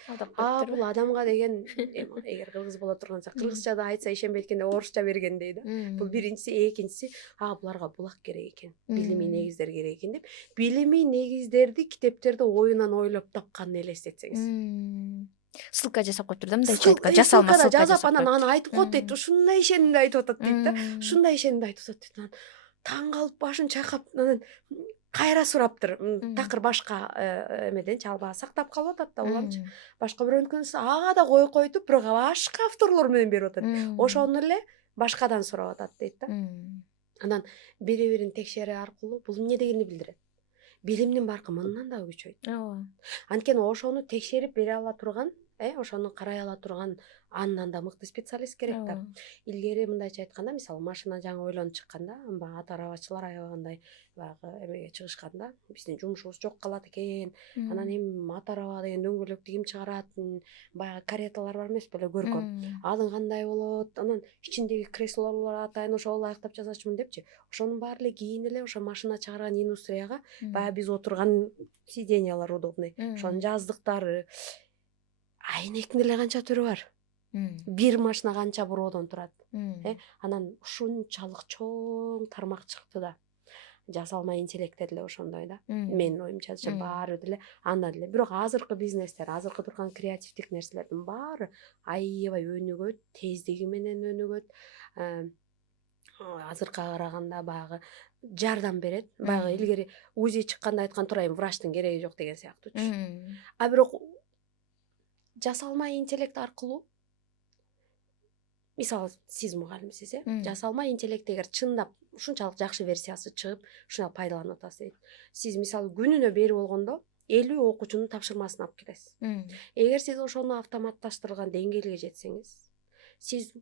бул адамга деген, эгер кыргыз боло турганса, кыргызчада айтса ишенбейт экен деп орусча берген дейт. Бул биринчиси, экинчиси, буларга булак керек экен, билимий негиздер керек экен деп, билимий негиздерди китептерди оюнан ойлоп тапканын элестетсеңиз. Ссылка жасап коюптур да, мындайча айтканда, жасалма ссылка жасап, анан аны айтып коет дейт. Ушундай ишенимди айтып атат дейт да. Ушундай ишенимди айтып атат дейт. Таң калып башын чайкап, анан кайра сураптыр. Такыр башка эмеден чалба сактап калып атат да уларчы. Башка бирөөнүкүн ага да койтуп, бирок башка авторлор менен берип атат. Ошону эле башкадан сурап атат дейт да. Анан бири-бирин текшерүү аркылуу бул эмне дегенди билдирет? Билимдин баркы мындан да күчөйт. Анткени ошону текшерип бере ала турган, ошону карай ала турган андан да мыкты специалист керек да. Илгери мындайча айтканда, мисалы машина жаңы ойлонуп чыкканда, баягы ат арабачылар аябагандай баягы эмеге чыгышканда, биздин жумушубуз жок калат экен. Анан эми ат араба деген дөңгөлөктү ким чыгарат? Баягы кареталар бар эмес беле, көркөм. Аны кандай болот? Анан ичиндеги креслолор атайын ошого ылайыктап жасачумун депчи. Ошонун баары эле кийин эле ошо машина чыгарган индустрияга баягы биз отурган сиденьялар удобный, ошонун жаздыктары, айнектин эле канча түрү бар. Бир машина канча буроодон турат. Анан ушунчалык чоң тармак чыкты да. Жасалма интеллекте деле ошондой да. Менин оюмча баары деле анда деле. Бирок азыркы бизнестер, азыркы турган креативдик нерселердин баары аябай өнүгөт, тездиги менен өнүгөт. Азыркыга караганда баягы жардам берет. Баягы илгери УЗИ чыкканда айткан турайын, врачтын кереги жок деген сыяктуучу. Бирок жасалма интеллект аркылуу, мисалы сиз мугалимсиз, жасалма интеллект эгер чындап ушунчалык жакшы версиясы чыгып, ушуна пайдаланып атасыз. Сиз мисалы күнүнө берип болгондо 50 окуучунун тапшырмасын алып келесиз. Эгер сиз ошону автоматташтырылган деңгээлге жетсеңиз, сиз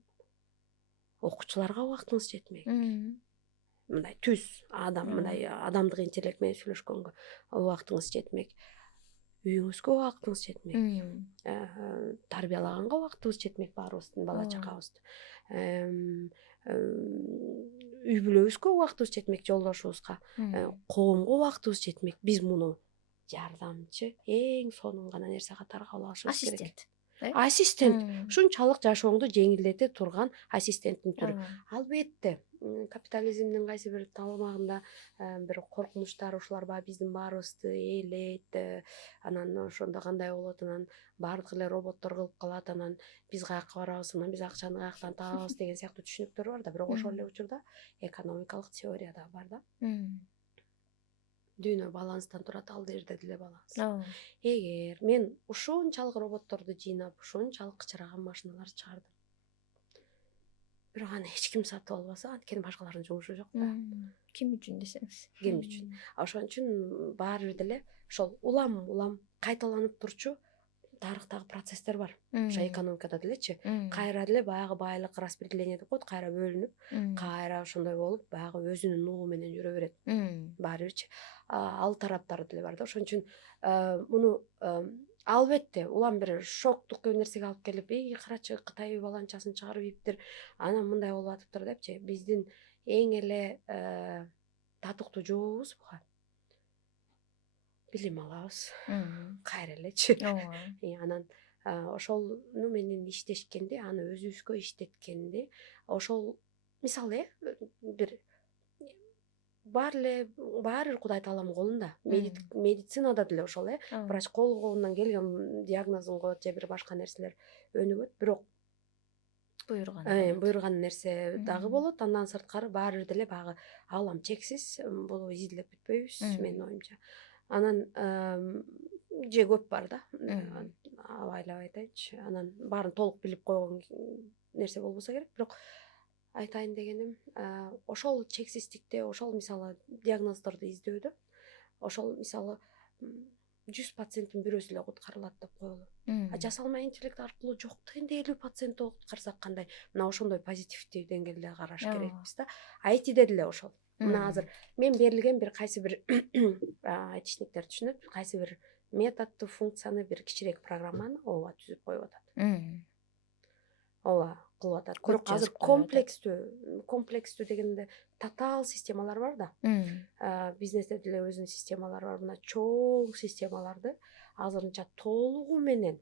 окуучуларга убактыңыз жетмек. Мындай түз адам, мындай адамдык интеллект менен сүйлөшкөнгө убактыңыз жетмек. Үйүңүзгө убактыңыз жетмек. Тарбиялаганга убактыбыз жетмек баарыбыздын бала чакабызды. Үй бүлөбүзгө убактыбыз жетмек, жолдошубузга, коомго убактыбыз жетмек. Биз муну жардамчы, эң сонун гана нерсе катары кабыл алышыбыз керек. Ассистент. Ушунчалык жашооңду жеңилдете турган ассистенттин түрү. Албетте, капитализмдин кайсы бир талмагында бир коркунучтар, ушулар баягы биздин баарыбызды ээлейт. Анан ошондо кандай болот? Анан баардык эле роботтор кылып калат. Анан биз каяка барабыз? Анан биз акчаны каяктан табабыз деген сыяктуу түшүнүктөр бар да. Бирок ошол эле учурда экономикалык теория да бар да. Дүйнө баланстан турат, ал жерде деле баланс. Эгер мен ушунчалык роботторду жыйнап, ушунчалык кычыраган машиналарды чыгардым, бирок аны эч ким сатып албаса, анткени башкалардын жумушу жок да. Ким үчүн десеңиз? Ким үчүн? Ошон үчүн баары бир деле ошол улам кайталанып турчу тарыхтагы процесстер бар. Ошо экономикада делечи, кайра деле баягы байлык распределение деп коет, кайра бөлүнүп, кайра ошондой болуп, баягы өзүнүн нугу менен жүрө берет. Баары бирчи. Ал тараптары деле бар да. Ошон үчүн муну албетте улам бир шоктук нерсеге алып келип, карачы Кытай баланчасын чыгарып ийиптир, анан мындай болуп атыптыр депчи. Биздин эң эле татыктуу жообубуз буга. Билим алабыз. Кайра элечи. Анан ошону менен иштешкенде, аны өзүбүзгө иштеткенде, ошол мисалы бир баары Кудай Тааланын колунда. Медицинада деле ошол, врач колунан келген диагнозун коет же бир башка нерселер өнүгөт. Бирок буйрган нерсе дагы болот. Андан сырткары баары бир деле баягы аалам чексиз, бул изилдеп бүтпөйбүз менин оюмча. Анан же көп бар да. Абайлап айтайынчы. Анан баарын толук билип койгон нерсе болбосо керек. Бирок айтайын дегеним, ошол чексиздикте, ошол мисалы диагноздорду издөдө, ошол мисалы 100%-ын бирөөсү эле куткарылат деп коелу. Жасалма интеллект аркылуу жок дегенде 50% куткарсак кандай? Мына ошондой позитивдүү деңгээлде караш керекпиз да. IT-де деле ошол. Мына азыр мен берилген бир кайсы бир айтишниктер түшүнөт, кайсы бир методду, функцияны, бир кичирээк программаны ооба түзүп коюп атат. Ооба кылып атат. Бирок азыр комплекстүү дегенде татаал системалар бар да. Бизнесте деле өзүнүн системалары бар. Мына чоң системаларды азырынча толугу менен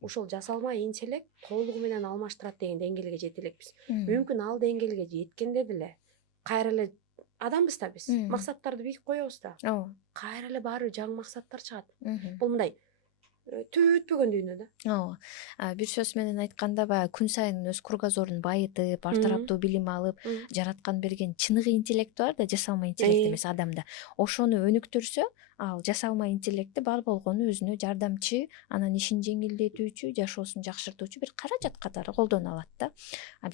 ушул жасалма интеллект толугу менен алмаштырат деген деңгээлге жете элекпиз. Мүмкүн ал деңгээлге жеткенде деле кайра эле адамбыз да биз. Максаттарды бийик коебуз да. Кайра эле баары жаңы максаттар чыгат. Бул мындай түбүтпөгөн дүйнө да. Бир сөз менен айтканда баягы күн сайын өз кругозорун байытып, ар тараптуу билим алып, жараткан берген чыныгы интеллект бар да, жасалма интеллект эмес адамда. Ошону өнүктүрсө, ал жасалма интеллектти бар болгону өзүнө жардамчы, анан ишин жеңилдетүүчү, жашоосун жакшыртуучу бир каражат катары колдоно алат да.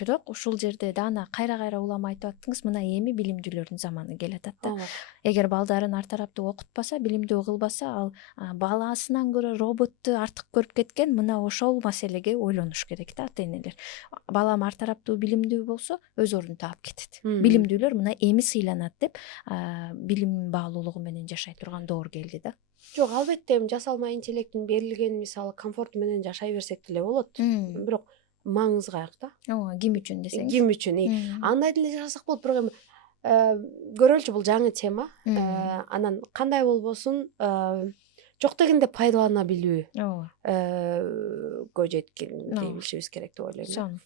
Бирок ушул жерде даана кайра улам айтып аттыңыз, мына эми билимдүүлөрдүн заманы келатат да. Эгер балдарын ар тараптуу окутпаса, билимдүү кылбаса, ал баласынан көрө роботту артык көрүп кеткен. Мына ошол маселеге ойлонуш керек да ата-энелер. Балам ар тараптуу билимдүү болсо, өз ордун таап кетет. Билимдүүлөр мына эми сыйланат деп билим баалуулугу менен жашай турган доор келди да. Жок, албетте жасалма интеллекттин берилген мисалы комфорту менен жашай берсек деле болот. Бирок маңызы каяк да. Ким үчүн десеңиз? Ким үчүн? Андай деле жашасак болот, бирок эми көрөлчү, бул жаңы тема. Анан кандай болбосун жок дегенде пайдалана билүү жеткиндей билишибиз керек деп ойлойм.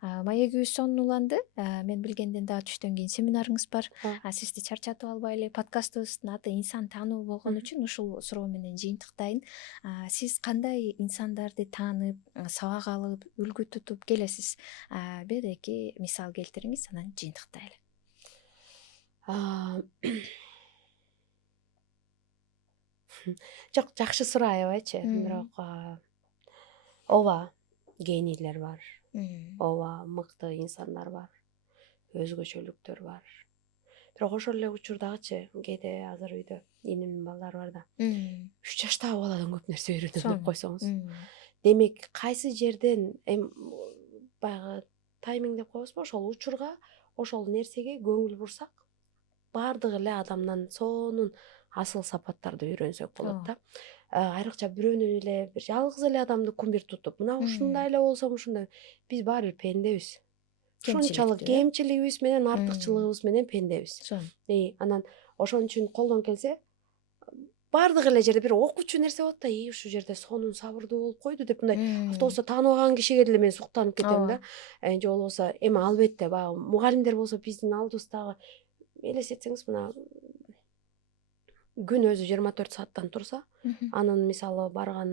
Маегибиз сонун уланды. Мен билгенден дагы түштөн кийин семинарыңыз бар. Сизди чарчатып албай эле, подкастыбыздын аты инсан таануу болгон үчүн ушул суроо менен жыйынтыктайын. Сиз кандай инсандарды таанып, сабак алып, үлгү тутуп келесиз? Бир эки мисал келтириңиз, анан жыйынтыктайлы. Жок, жакшы суроо аябайчы. Бирок ооба, генийлер бар. Ооба, мыкты инсандар бар. Өзгөчөлүктөр бар. Бирок ошол эле учурдагычы кээде азыр үйдө инимдин балдары бар да. 3 жаштагы баладан көп нерсе үйрөнөм деп койсоңуз. Демек, кайсы жерден баягы тайминг деп коебузбу, ошол учурга, ошол нерсеге көңүл бурсак, баардыгы эле адамдан сонун асыл сапаттарды үйрөнсөк болот да. Айрыкча бирөөнү эле бир жалгыз эле адамды кумир тутуп, мына ушундай эле болсом ушундай. Биз баары бир пендебиз. Ушунчалык кемчилигибиз менен, артыкчылыгыбыз менен пендебиз. Анан ошон үчүн колдон келсе, баардык эле жерде бир окуучу нерсе болот да, ушул жерде сонун сабырдуу болуп койду деп мындай автобуста тааныбаган кишиге деле мен суктанып кетем да. Же болбосо эми албетте баягы мугалимдер болсо биздин алдыбыздагы элестетсеңиз, мына күн өзү 24 сааттан турса, анын мисалы барган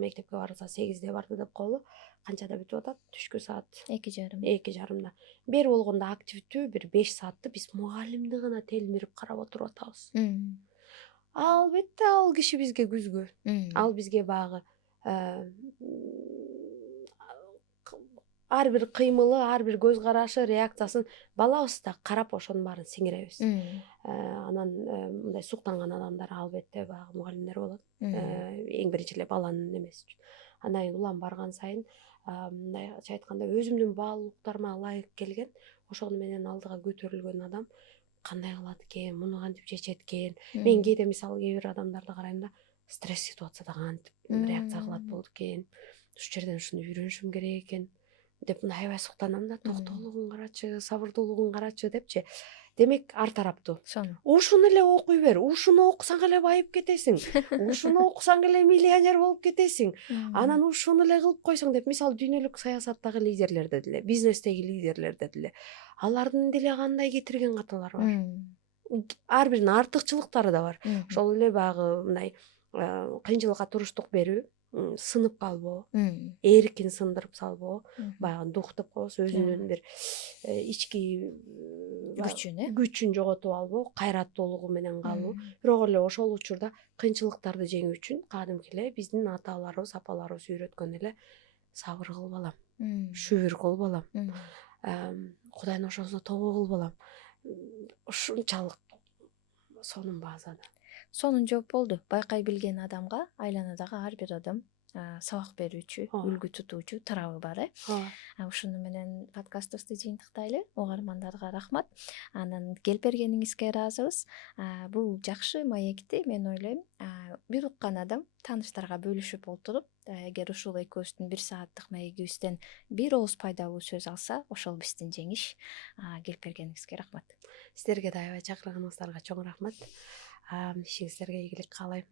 мектепке барса 8-де барды деп коелу. Канчада бүтүп атат? Түшкү саат 2:30. Бери болгондо активдүү бир 5 саатты биз мугалимди гана телмирип карап отуруп атабыз. Албетте ал киши бизге күзгү. Ал бизге баягы ар бир кыймылы, ар бир көз карашы, реакциясын балабыз да карап ошонун баарын сиңиребиз. Анан мындай суктанган адамдар албетте баягы мугалимдер болот. Эң биринчи эле баланын эмеси үчүн. Андан кийин улам барган сайын мындайча айтканда өзүмдүн баалуулуктарыма ылайык келген, ошону менен алдыга көтөрүлгөн адам кандай кылат экен, муну кантип чечет экен. Мен кээде мисалы кээ бир адамдарды карайм да, стресс ситуацияда кантип реакция кылат болот экен. Ушул жерден ушуну үйрөнүшүм керек экен деп мына аябай суктанам да, токтоолугун карачы, сабырдуулугун карачы депчи. Демек, ар тараптуу. Ушуну эле окуй бер, ушуну окусаң эле байып кетесиң. Ушуну окусаң эле миллионер болуп кетесиң. Анан ушуну эле кылып койсоң деп, мисалы дүйнөлүк саясаттагы лидерлерде деле, бизнестеги лидерлерде деле, алардын деле кандай кетирген каталары бар. Ар биринин артыкчылыктары да бар. Ошол эле баягы мындай кыйынчылыкка туруштук берүү, сынып калбоо, эркин сындырып салбоо, баягы дуктуп коебуз, өзүнүн бир ички күчүн жоготуп албоо, кайраттуулугу менен калуу. Бирок эле ошол учурда кыйынчылыктарды жеңүү үчүн кадимки эле биздин аталарыбыз, апаларыбыз үйрөткөн эле сабыр кыл балам, шүбүр кыл балам, Кудайдын ошосуна тобо кыл балам. Ушунчалык сонун базада. Сонун жооп болду. Байкай билген адамга айланадагы ар бир адам сабак берүүчү, үлгү тутуучу тарабы бар. Ушуну менен подкастыбызды жыйынтыктайлы. Угармандарга рахмат. Анан келип бергениңизге ыраазыбыз. Бул жакшы маекти мен ойлойм. Бир уккан адам тааныштарга бөлүшүп отуруп, эгер ушул экөөбүздүн 1 сааттык маегибизден бир ооз пайдалуу сөз алса, ошол биздин жеңиш. Келип бергениңизге рахмат. Сиздерге да аябай чакырганыңыздарга чоң рахмат. Ишиңиздерге ийгилик каалайм.